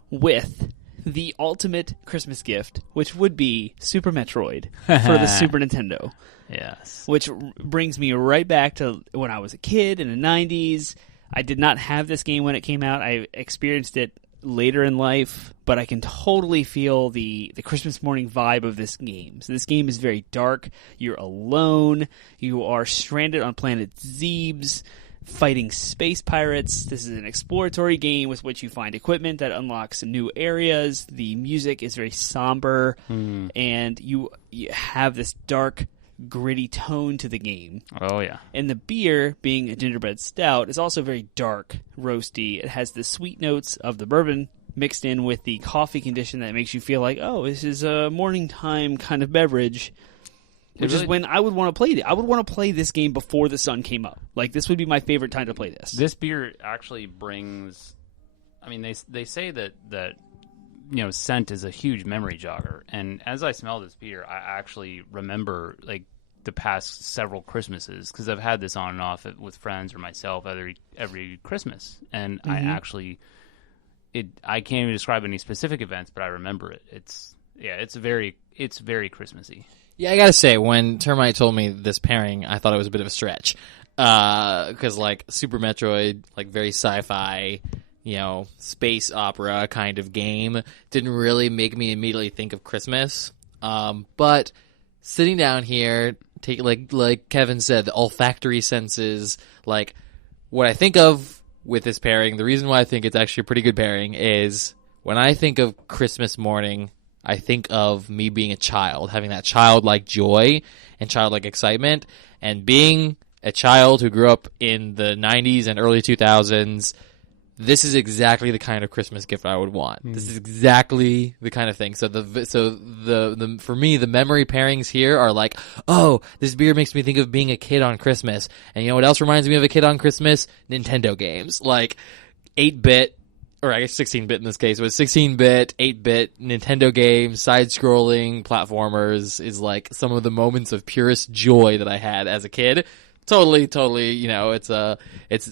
with the ultimate Christmas gift, which would be Super Metroid for the Super Nintendo. Yes. Which brings me right back to when I was a kid in the 90s. I did not have this game when it came out. I experienced it later in life, but I can totally feel the Christmas morning vibe of this game. So this game is very dark. You're alone. You are stranded on planet Zebes, fighting space pirates. This is an exploratory game with which you find equipment that unlocks new areas. The music is very somber, and you have this dark, gritty tone to the game. Oh, yeah. And the beer, being a gingerbread stout, is also very dark, roasty. It has the sweet notes of the bourbon mixed in with the coffee condition that makes you feel like, oh, this is a morning time kind of beverage. Which is when I would want to play it. I would want to play this game before the sun came up. Like, this would be my favorite time to play this. This beer actually brings... I mean, they say that scent is a huge memory jogger. And as I smell this beer, I actually remember, like, the past several Christmases, because I've had this on and off with friends or myself every Christmas. And I actually... I can't even describe any specific events, but I remember it. It's very Christmassy. Yeah, I gotta say, when Termite told me this pairing, I thought it was a bit of a stretch. Because, like, Super Metroid, like, very sci-fi, space opera kind of game, didn't really make me immediately think of Christmas. But sitting down here, take like Kevin said, the olfactory senses, like, what I think of with this pairing, the reason why I think it's actually a pretty good pairing is when I think of Christmas morning, I think of me being a child, having that childlike joy and childlike excitement, and being a child who grew up in the 90s and early 2000s. This is exactly the kind of Christmas gift I would want. This is exactly the kind of thing. So the for me, the memory pairings here are like, oh, this beer makes me think of being a kid on Christmas. And you know what else reminds me of a kid on Christmas? Nintendo games. Like 8-bit, or I guess 16-bit in this case, but 16-bit, 8-bit Nintendo games, side-scrolling platformers is like some of the moments of purest joy that I had as a kid. Totally, it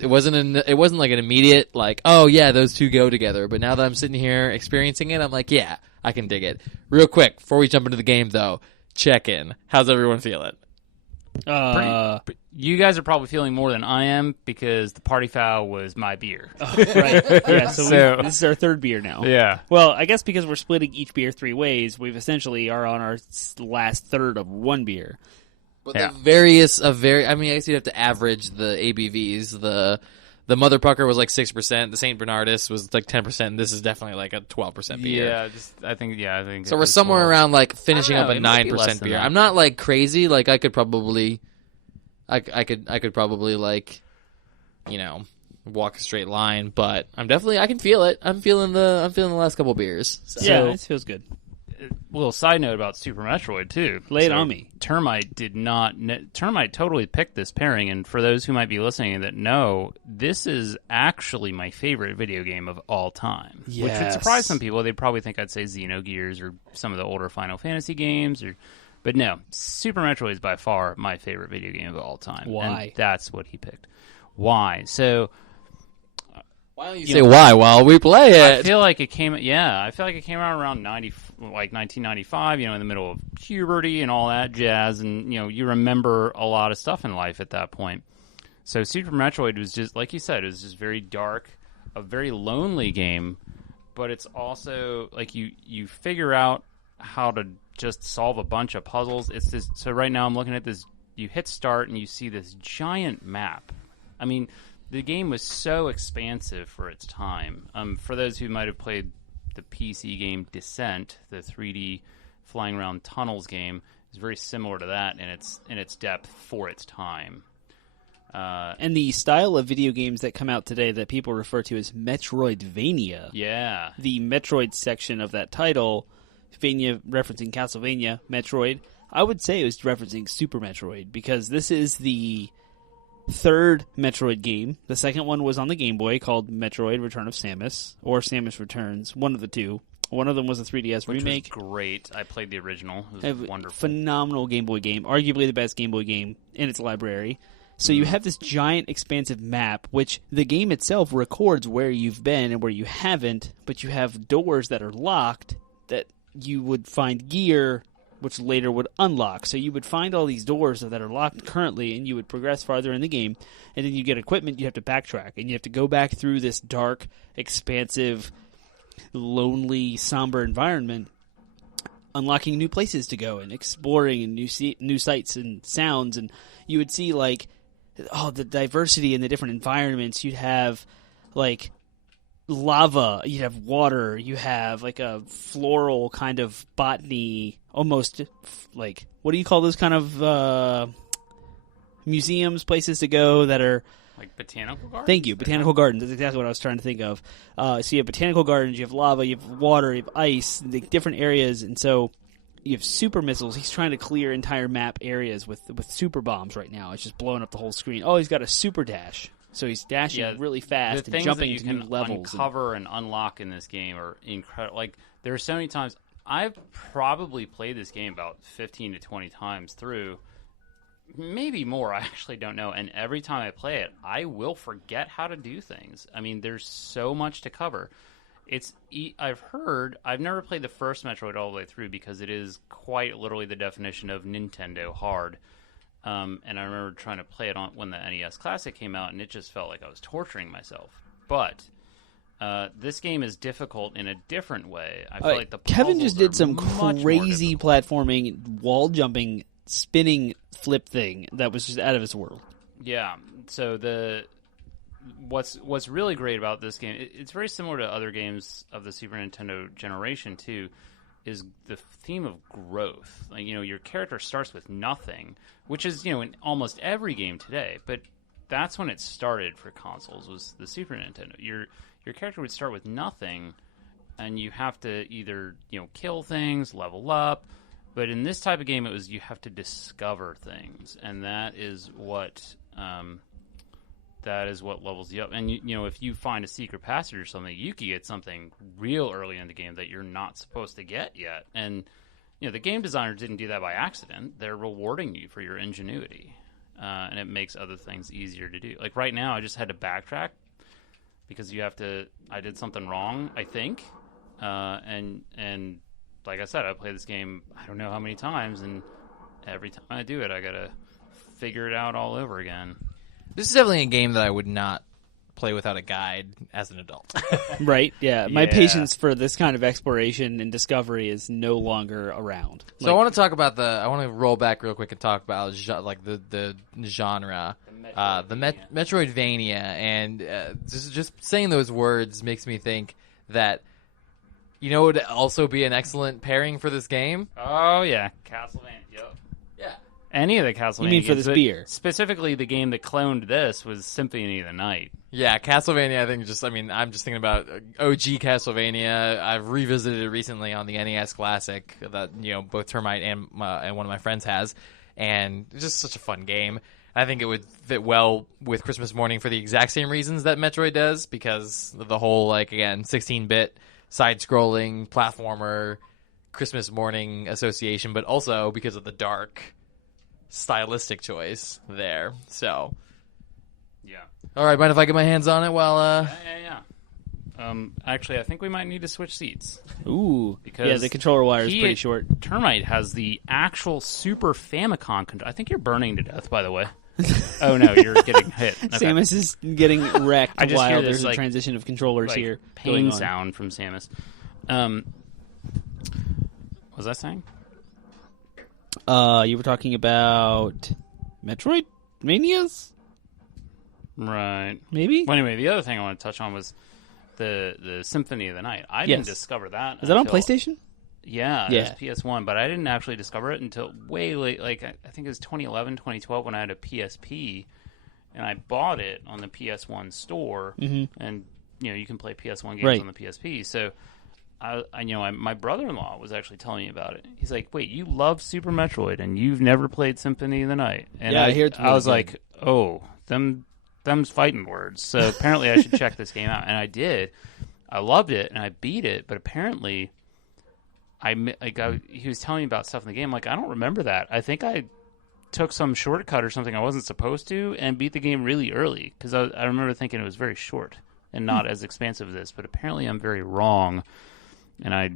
wasn't like an immediate, like, oh yeah, those two go together. But now that I'm sitting here experiencing it, I'm like, yeah, I can dig it. Real quick, before we jump into the game though, check in. How's everyone feeling? You guys are probably feeling more than I am because the party foul was my beer. Right. Yeah, so this is our third beer now. Yeah. Well, I guess because we're splitting each beer 3 ways, we've essentially are on our last third of one beer. But the various I guess you'd have to average the ABVs. The Mother Pucker was like 6%. The St. Bernardus was like 10%. And this is definitely like a 12% beer. Yeah, I think. So we're somewhere around like finishing up a it might be less 9% than beer. that. I'm not like crazy. Like I could probably, I could probably like, walk a straight line. But I can feel it. I'm feeling the last couple beers. So. Yeah, it feels good. A little side note about Super Metroid too. Lay it on me. Termite totally picked this pairing, and for those who might be listening that know, this is actually my favorite video game of all time. Yes. Which would surprise some people. They'd probably think I'd say Xenogears or some of the older Final Fantasy games, but no, Super Metroid is by far my favorite video game of all time. Why? And that's what he picked. Why? So. Why don't you say why while we play it? I feel like it came out around 1995, in the middle of puberty and all that jazz, and you remember a lot of stuff in life at that point. So Super Metroid was just, like you said, it was just very dark, a very lonely game, but it's also like you figure out how to just solve a bunch of puzzles. It's this. So right now I'm looking at this. You hit start and you see this giant map. I mean, the game was so expansive for its time. For those who might have played the PC game Descent, the 3D flying around tunnels game, is very similar to that in its depth for its time. And the style of video games that come out today that people refer to as Metroidvania. Yeah. The Metroid section of that title, Vania referencing Castlevania, Metroid, I would say it was referencing Super Metroid, because this is the third Metroid game. The second one was on the Game Boy, called Metroid Return of Samus, or Samus Returns, one of the two. One of them was a 3DS remake. Which was great. I played the original. It was wonderful. Phenomenal Game Boy game. Arguably the best Game Boy game in its library. So you have this giant expansive map, which the game itself records where you've been and where you haven't, but you have doors that are locked that you would find gear, which later would unlock. So you would find all these doors that are locked currently, and you would progress farther in the game, and then you get equipment, you have to backtrack, and you have to go back through this dark, expansive, lonely, somber environment, unlocking new places to go and exploring and new sights and sounds. And you would see, like, the diversity in the different environments. You'd have, like, lava, you'd have water, you have, like, a floral kind of botany, almost, like, what do you call those kind of museums, places to go that are... Like botanical gardens? Thank you, botanical gardens. That's exactly what I was trying to think of. So you have botanical gardens, you have lava, you have water, you have ice, the different areas, and so you have super missiles. He's trying to clear entire map areas with super bombs right now. It's just blowing up the whole screen. Oh, he's got a super dash. So he's dashing really fast and jumping to new levels. The uncover and unlock in this game are incredible. Like, there are so many times... I've probably played this game about 15 to 20 times through... Maybe more, I actually don't know. And every time I play it, I will forget how to do things. I mean, there's so much to cover. I've never played the first Metroid all the way through because it is quite literally the definition of Nintendo hard. And I remember trying to play it when the NES Classic came out, and it just felt like I was torturing myself. But this game is difficult in a different way. I feel like the Kevin just did some crazy difficult. platforming, wall jumping, spinning flip thing that was just out of his world. Yeah. So what's really great about this game, it's very similar to other games of the Super Nintendo generation too, is the theme of growth. Like, your character starts with nothing, which is, in almost every game today, but that's when it started for consoles, was the Super Nintendo. Your character would start with nothing, and you have to either, kill things, level up. But in this type of game, it was you have to discover things, and that is what levels you up. And if you find a secret passage or something, you can get something real early in the game that you're not supposed to get yet. And the game designers didn't do that by accident. They're rewarding you for your ingenuity, and it makes other things easier to do. Like right now, I just had to backtrack because I did something wrong, I think, and. Like I said, I play this game I don't know how many times, and every time I do it, I gotta figure it out all over again. This is definitely a game that I would not play without a guide as an adult. Right, yeah. My patience for this kind of exploration and discovery is no longer around. So I want to talk about I want to roll back real quick and talk about the genre. The Metroidvania, and just saying those words makes me think that it would also be an excellent pairing for this game. Oh yeah, Castlevania. Yep. Yeah. Any of the Castlevania. You mean for this beer? Specifically, the game that cloned this was Symphony of the Night. Yeah, Castlevania. I'm just thinking about OG Castlevania. I've revisited it recently on the NES Classic that both Termite and one of my friends has, and it's just such a fun game. I think it would fit well with Christmas Morning for the exact same reasons that Metroid does, because of the whole 16-bit. Side-scrolling platformer Christmas Morning association, but also because of the dark stylistic choice there. So, yeah. All right, mind if I get my hands on it while? Yeah. Actually, I think we might need to switch seats. Ooh, because the controller wire is pretty short. Termite has the actual Super Famicom controller. I think you're burning to death, by the way. Oh no, you're getting hit. Okay. Samus is getting wrecked I just while hear there's this, a transition of controllers here. Pain sound from Samus. What was I saying? You were talking about Metroidvanias? Right. Maybe? Well, anyway, the other thing I want to touch on was the Symphony of the Night. I didn't discover that. Is that on PlayStation? Yeah, it was PS1, but I didn't actually discover it until way late. Like, I think it was 2011, 2012 when I had a PSP, and I bought it on the PS1 store, and, you can play PS1 games on the PSP. So, my brother-in-law was actually telling me about it. He's like, wait, you love Super Metroid, and you've never played Symphony of the Night? And I hear it's really I was good. like, oh, them's fighting words. So apparently I should check this game out. And I did. I loved it, and I beat it, but apparently... he was telling me about stuff in the game. Like, I don't remember that. I think I took some shortcut or something I wasn't supposed to and beat the game really early because I remember thinking it was very short and not as expansive as this, but apparently I'm very wrong, and I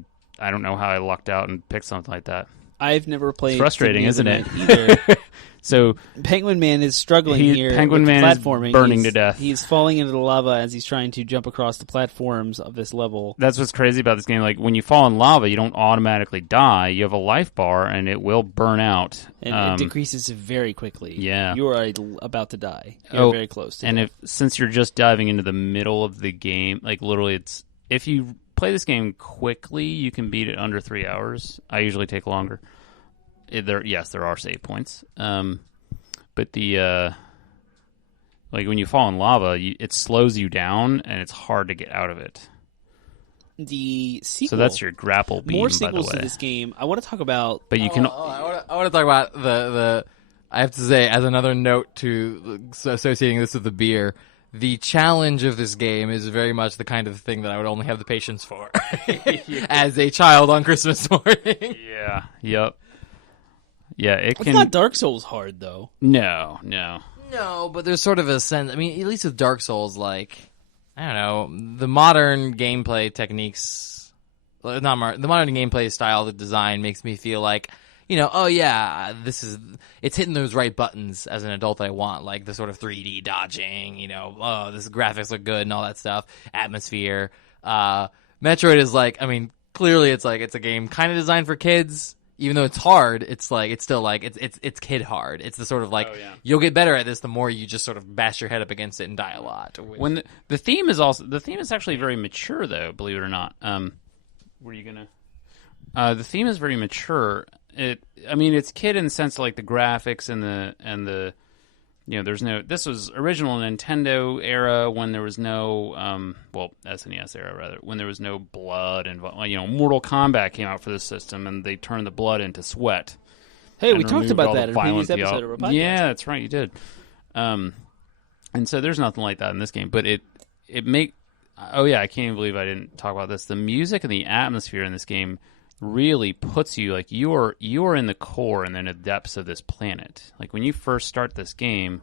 don't know how I lucked out and picked something like that. I've never played. It's frustrating, isn't it? Either. So Penguin Man is struggling here. Penguin with Man is platforming. burning to death. He's falling into the lava as he's trying to jump across the platforms of this level. That's what's crazy about this game. Like, when you fall in lava, you don't automatically die. You have a life bar, and it will burn out. And it decreases very quickly. Yeah. You are about to die. You're very close to death. Since you're just diving into the middle of the game, like, literally, if you play this game quickly, you can beat it under 3 hours. I usually take longer. There are save points. But like when you fall in lava, it slows you down, and it's hard to get out of it. The sequel. So that's your grapple beam, More by the sequels way. to this game. I want to talk about. But you can. I want to talk about the. I have to say, as another note to associating this with the beer, the challenge of this game is very much the kind of thing that I would only have the patience for as a child on Christmas morning. Yeah. Yep. Yeah, It's not Dark Souls hard, though. No. No, but there's sort of a sense. I mean, at least with Dark Souls, like, I don't know, the modern gameplay techniques, the modern gameplay style, the design makes me feel like, oh yeah, it's hitting those right buttons as an adult that I want, like the sort of 3D dodging, this graphics look good and all that stuff, atmosphere. Metroid is like, I mean, clearly it's a game kind of designed for kids. Even though it's hard, it's kid hard. It's the sort of you'll get better at this the more you just sort of bash your head up against it and die a lot. When the theme is actually very mature, though, believe it or not. Were you gonna? The theme is very mature. It's kid in the sense of, like, the graphics and the there's no. This was original Nintendo era when there was no, SNES era rather, when there was no blood and Mortal Kombat came out for this system and they turned the blood into sweat. Hey, we talked about that in a previous episode of our podcast. Yeah, that's right, you did. And so there's nothing like that in this game, but I can't even believe I didn't talk about this. The music and the atmosphere in this game really puts you, like, you're in the core and in the depths of this planet. Like, when you first start this game,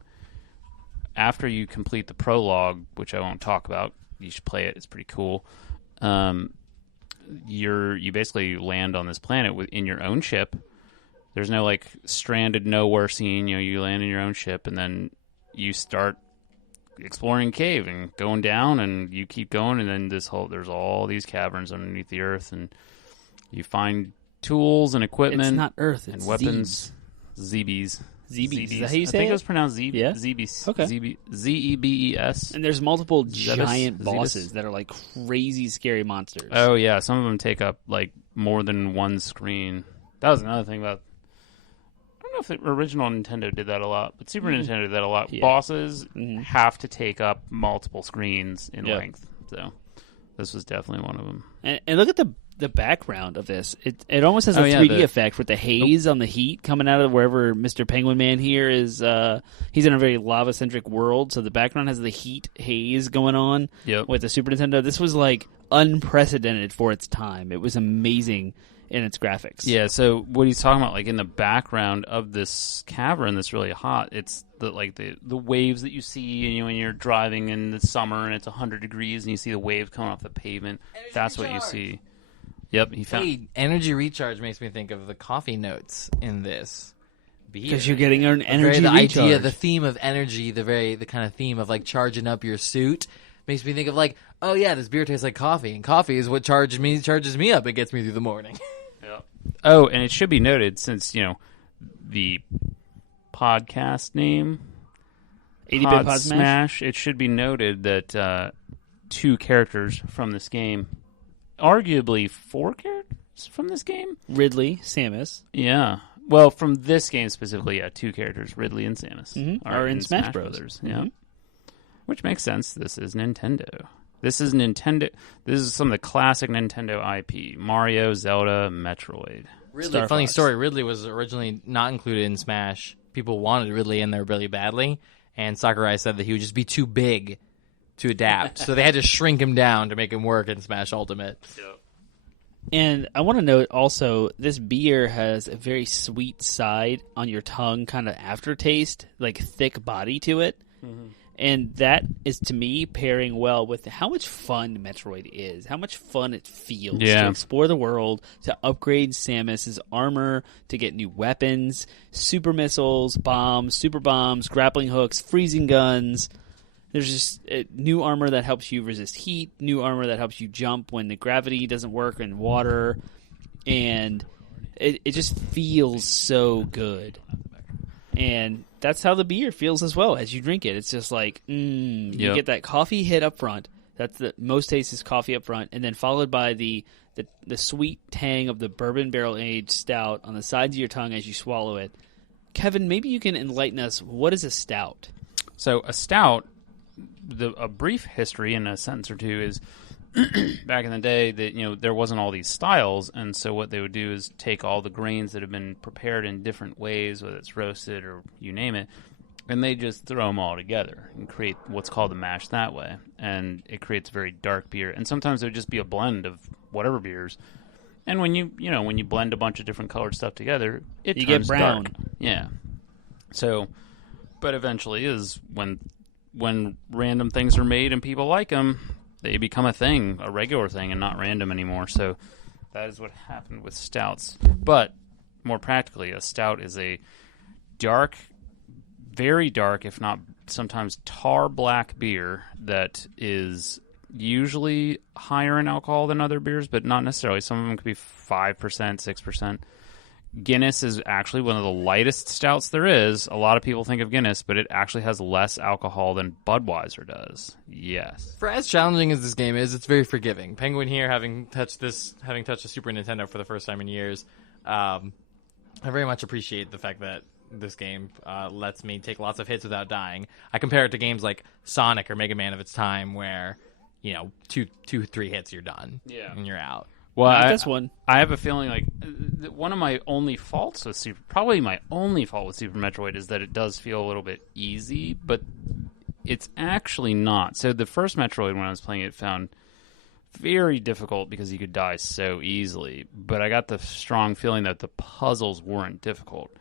after you complete the prologue, which I won't talk about, you should play it, it's pretty cool. You basically land on this planet in your own ship. There's no, like, stranded nowhere scene. You land in your own ship, and then you start exploring cave and going down, and you keep going, and then there's all these caverns underneath the earth, and you find tools and equipment. It's not Earth, it's and weapons. Zebes. Zebes. Is that how you say I think it? It was pronounced Zebes. Yeah? Zebes. Okay. Zebes. And there's multiple giant Zebes? bosses that are, like, crazy scary monsters. Oh, yeah. Some of them take up, like, more than one screen. That was another thing about... I don't know if the original Nintendo did that a lot, but Super Nintendo did that a lot. Yeah. Bosses have to take up multiple screens in length. So this was definitely one of them. And look at the background of this. It almost has a 3D effect with the haze on the heat coming out of wherever Mr. Penguin Man here is. He's in a very lava-centric world, so the background has the heat haze going on with the Super Nintendo. This was, like, unprecedented for its time. It was amazing in its graphics. Yeah, so what he's talking about, like, in the background of this cavern that's really hot, it's the waves that you see when you're driving in the summer and it's 100 degrees and you see the waves coming off the pavement. That's what you see. Yep, he found. Hey, energy recharge makes me think of the coffee notes in this. Because you're getting an energy the recharge. Idea, the theme of energy, the kind of theme of, like, charging up your suit makes me think of, like, oh yeah, this beer tastes like coffee, and coffee is what charges me up. It gets me through the morning. Yep. Oh, and it should be noted, since the podcast name, 80-bit Podsmash, it should be noted that 2 characters from this game. Arguably 4 characters from this game? Ridley, Samus. Yeah. Well, from this game specifically, 2 characters, Ridley and Samus, are in Smash Bros. Yeah. Which makes sense. This is Nintendo. This is some of the classic Nintendo IP. Mario, Zelda, Metroid. Ridley, funny story, Ridley was originally not included in Smash. People wanted Ridley in there really badly, and Sakurai said that he would just be too big to adapt. So they had to shrink him down to make him work in Smash Ultimate. And I want to note also, this beer has a very sweet side on your tongue, kind of aftertaste, like thick body to it. Mm-hmm. And that is, to me, pairing well with how much fun Metroid is, how much fun it feels to explore the world, to upgrade Samus's armor, to get new weapons, super missiles, bombs, super bombs, grappling hooks, freezing guns. There's just new armor that helps you resist heat, new armor that helps you jump when the gravity doesn't work in water, and it just feels so good. And that's how the beer feels as well as you drink it. It's just like, you get that coffee hit up front. That's the most taste is coffee up front, and then followed by the sweet tang of the bourbon barrel aged stout on the sides of your tongue as you swallow it. Kevin, maybe you can enlighten us. What is a stout? So a stout, a brief history in a sentence or two is back in the day that there wasn't all these styles, and so what they would do is take all the grains that have been prepared in different ways, whether it's roasted or you name it, and they just throw them all together and create what's called a mash that way, and it creates very dark beer. And sometimes it would just be a blend of whatever beers. And when you blend a bunch of different colored stuff together, you turns get brown. Dark. Yeah. So, but eventually is when random things are made and people like them, they become a regular thing, and not random anymore. So that is what happened with stouts. But more practically, a stout is a dark, very dark, if not sometimes tar black beer that is usually higher in alcohol than other beers, but not necessarily. Some of them could be 5%, 6%. Guinness is actually one of the lightest stouts there is. A lot of people think of Guinness, but it actually has less alcohol than Budweiser does. Yes. For as challenging as this game is, it's very forgiving. Penguin here, having touched a Super Nintendo for the first time in years, I very much appreciate the fact that this game lets me take lots of hits without dying. I compare it to games like Sonic or Mega Man of its time, where 2-3 hits you're done, and you're out. Well, this one. I have a feeling like one of my only faults with probably my only fault with Super Metroid is that it does feel a little bit easy, but it's actually not. So the first Metroid, when I was playing it, found very difficult because you could die so easily. But I got the strong feeling that the puzzles weren't difficult,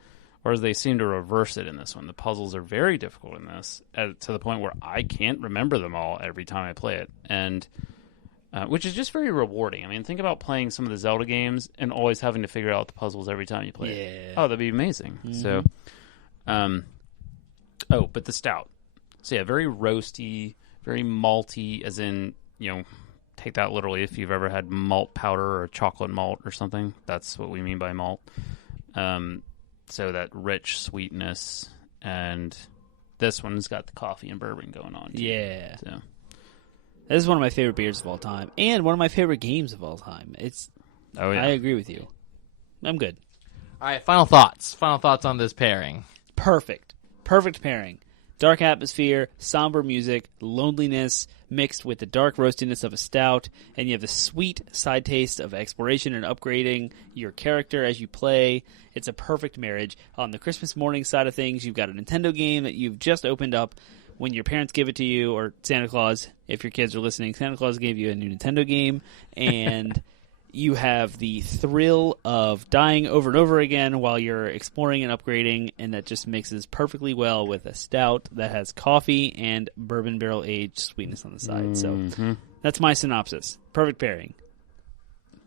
whereas they seem to reverse it in this one. The puzzles are very difficult in this, to the point where I can't remember them all every time I play it, and which is just very rewarding. I mean, think about playing some of the Zelda games and always having to figure out the puzzles every time you play it. Oh, that'd be amazing. Mm-hmm. So, but the stout. So yeah, very roasty, very malty, as in, take that literally if you've ever had malt powder or chocolate malt or something. That's what we mean by malt. So that rich sweetness, and this one's got the coffee and bourbon going on too. Yeah. So. This is one of my favorite beers of all time, and one of my favorite games of all time. I agree with you. I'm good. All right, final thoughts. Final thoughts on this pairing. Perfect pairing. Dark atmosphere, somber music, loneliness mixed with the dark roastiness of a stout, and you have the sweet side taste of exploration and upgrading your character as you play. It's a perfect marriage. On the Christmas morning side of things, you've got a Nintendo game that you've just opened up when your parents give it to you, or Santa Claus, if your kids are listening, Santa Claus gave you a new Nintendo game, and you have the thrill of dying over and over again while you're exploring and upgrading, and that just mixes perfectly well with a stout that has coffee and bourbon barrel aged sweetness on the side. Mm-hmm. So that's my synopsis. Perfect pairing.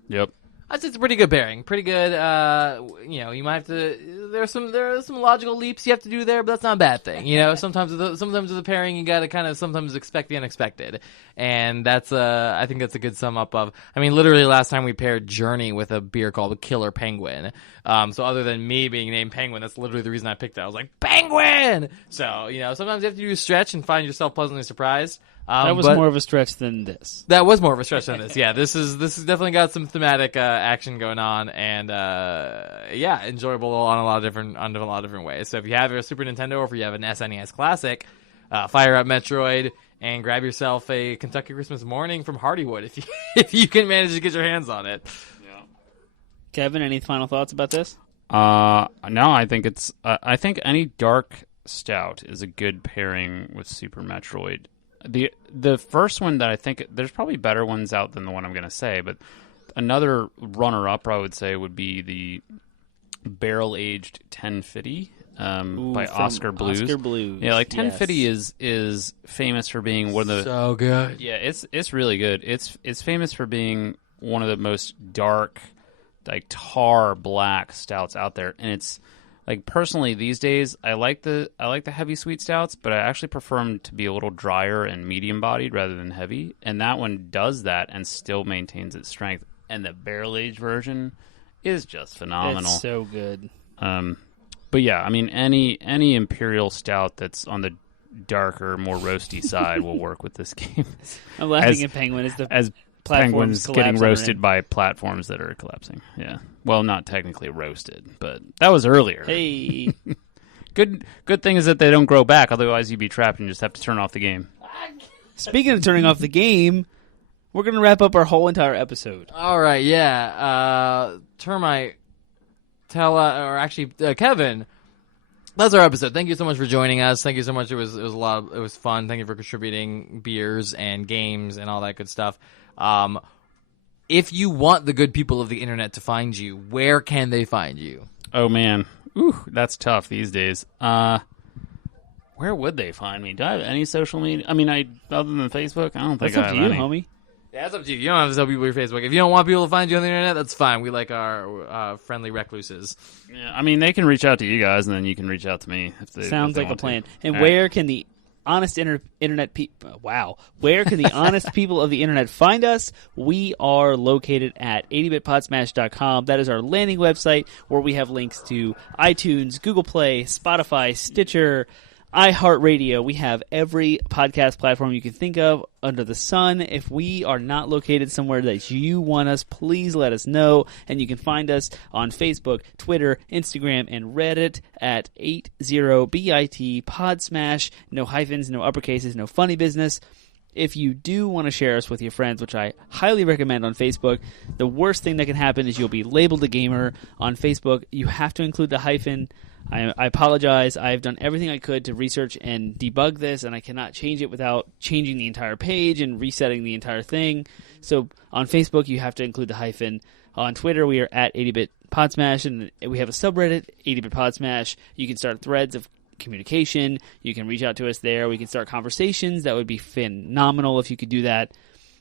Yep. I'd say it's a pretty good pairing. Pretty good. You might have to. There are some logical leaps you have to do there, but that's not a bad thing. Sometimes with the pairing, you got to kind of sometimes expect the unexpected, and that's I think that's a good sum up of. I mean, literally last time we paired Journey with a beer called Killer Penguin. So other than me being named Penguin, that's literally the reason I picked it. I was like, Penguin. So sometimes you have to do a stretch and find yourself pleasantly surprised. That was more of a stretch than this. That was more of a stretch than this. Yeah, this is definitely got some thematic action going on, and enjoyable on a lot of different ways. So if you have a Super Nintendo or if you have an SNES Classic, fire up Metroid and grab yourself a Kentucky Christmas Morning from Hardywood if you can manage to get your hands on it. Yeah. Kevin, any final thoughts about this? No, I think it's. I think any dark stout is a good pairing with Super Metroid. The first one that I think there's probably better ones out than the one I'm going to say, but another runner-up, I would say, would be the barrel-aged 1050 by Oscar Blues. Oscar Blues. Yeah, like 1050 is famous for being one of the... So good. Yeah, it's really good. It's famous for being one of the most dark, like tar black stouts out there, and it's like personally these days I like the heavy sweet stouts, but I actually prefer them to be a little drier and medium bodied rather than heavy, and that one does that and still maintains its strength. And the barrel aged version is just phenomenal. It's so good. But yeah, I mean any imperial stout that's on the darker, more roasty side will work with this game. I'm laughing at Penguin as Penguins getting collapse roasted by platforms that are collapsing. Yeah. Well, not technically roasted, but that was earlier. Hey. Good thing is that they don't grow back, otherwise you'd be trapped and just have to turn off the game. Speaking of turning off the game, we're going to wrap up our whole entire episode. All right, yeah. Termite, Kevin, that's our episode. Thank you so much for joining us. Thank you so much. It was fun. Thank you for contributing beers and games and all that good stuff. If you want the good people of the internet to find you, where can they find you? Oh man, that's tough these days. Where would they find me? Do I have any social media? I mean, other than Facebook, I don't think That's I up have to you, any. homie. Yeah, that's up to you. You don't have to tell people your Facebook. If you don't want people to find you on the internet, that's fine. We like our friendly recluses. Yeah, I mean, they can reach out to you guys, and then you can reach out to me. Sounds like a plan. And All where can the honest internet people? Where can the honest people of the internet find us? We are located at 80bitpodsmash.com. That is our landing website where we have links to iTunes, Google Play, Spotify, Stitcher, iHeartRadio. We have every podcast platform you can think of under the sun. If we are not located somewhere that you want us, please let us know. And you can find us on Facebook, Twitter, Instagram, and Reddit at 80bit Podsmash. No hyphens, no uppercases, no funny business. If you do want to share us with your friends, which I highly recommend on Facebook, the worst thing that can happen is you'll be labeled a gamer on Facebook. You have to include the hyphen. I apologize. I've done everything I could to research and debug this, and I cannot change it without changing the entire page and resetting the entire thing. So on Facebook, you have to include the hyphen. On Twitter, we are at 80bitpodsmash, and we have a subreddit, 80bitpodsmash. You can start threads of communication. You can reach out to us there. We can start conversations. That would be phenomenal if you could do that.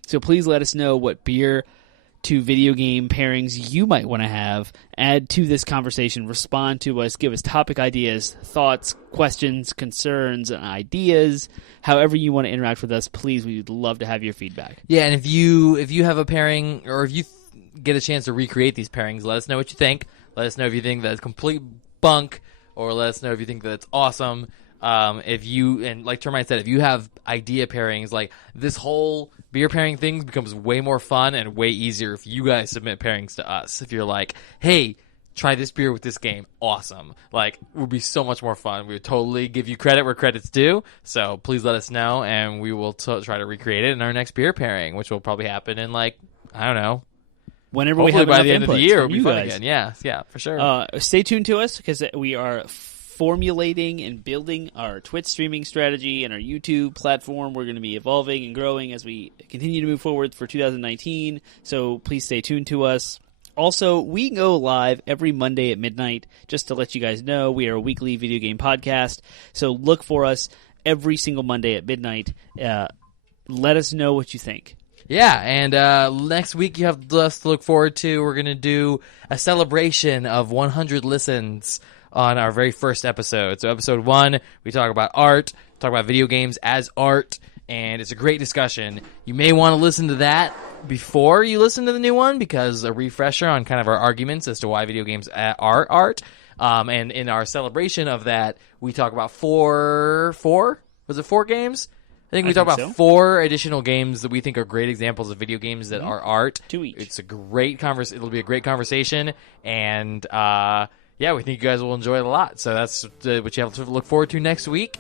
So please let us know what beer to video game pairings you might want to have. Add to this conversation. Respond to us. Give us topic ideas, thoughts, questions, concerns, and ideas. However you want to interact with us, please, we would love to have your feedback. Yeah, and if you have a pairing, or if you get a chance to recreate these pairings, let us know what you think. Let us know if you think that's complete bunk, or let us know if you think that's awesome. If you, and like Termite said, if you have idea pairings, like this whole beer pairing thing becomes way more fun and way easier if you guys submit pairings to us. If you're like, hey, try this beer with this game, awesome. Like, it would be so much more fun. We would totally give you credit where credit's due. So please let us know, and we will try to recreate it in our next beer pairing, which will probably happen in, like, I don't know, Whenever hopefully we have by the end of the year, it'll from be you fun guys. again. Yeah, for sure. Stay tuned to us because we are formulating and building our Twitch streaming strategy and our YouTube platform. We're going to be evolving and growing as we continue to move forward for 2019. So please stay tuned to us. Also, we go live every Monday at midnight. Just to let you guys know, we are a weekly video game podcast. So look for us every single Monday at midnight. Let us know what you think. Yeah, and next week you have us to look forward to. We're going to do a celebration of 100 listens on our very first episode. So episode 1, we talk about art, talk about video games as art, and it's a great discussion. You may want to listen to that before you listen to the new one, because a refresher on kind of our arguments as to why video games are art. And in our celebration of that, we talk about four games? I think we talk about 4 additional games that we think are great examples of video games that are art. 2 each. It's a great It'll be a great conversation, and yeah, we think you guys will enjoy it a lot. So that's what you have to look forward to next week.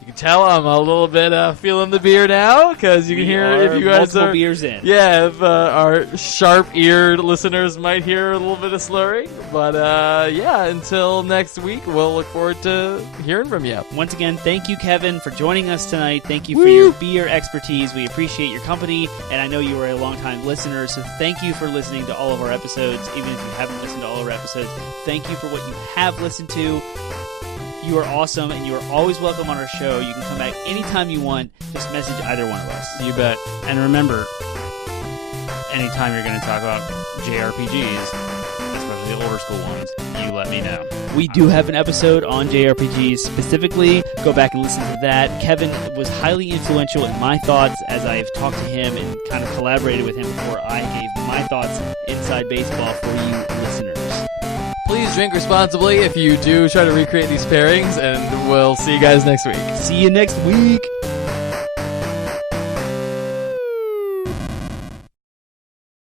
You can tell I'm a little bit feeling the beer now because you can hear if you guys multiple are beers in. Yeah, if our sharp-eared listeners might hear a little bit of slurring, but yeah, until next week, we'll look forward to hearing from you. Once again, thank you, Kevin, for joining us tonight. Thank you for your beer expertise. We appreciate your company, and I know you are a long-time listener, so thank you for listening to all of our episodes. Even if you haven't listened to all of our episodes, thank you for what you have listened to. You are awesome, and you are always welcome on our show. You can come back anytime you want. Just message either one of us. You bet. And remember, anytime you're going to talk about JRPGs, especially the older school ones, you let me know. We do have an episode on JRPGs specifically. Go back and listen to that. Kevin was highly influential in my thoughts as I've talked to him and kind of collaborated with him before I gave my thoughts inside baseball for you listeners. Please drink responsibly if you do try to recreate these pairings, and we'll see you guys next week. See you next week.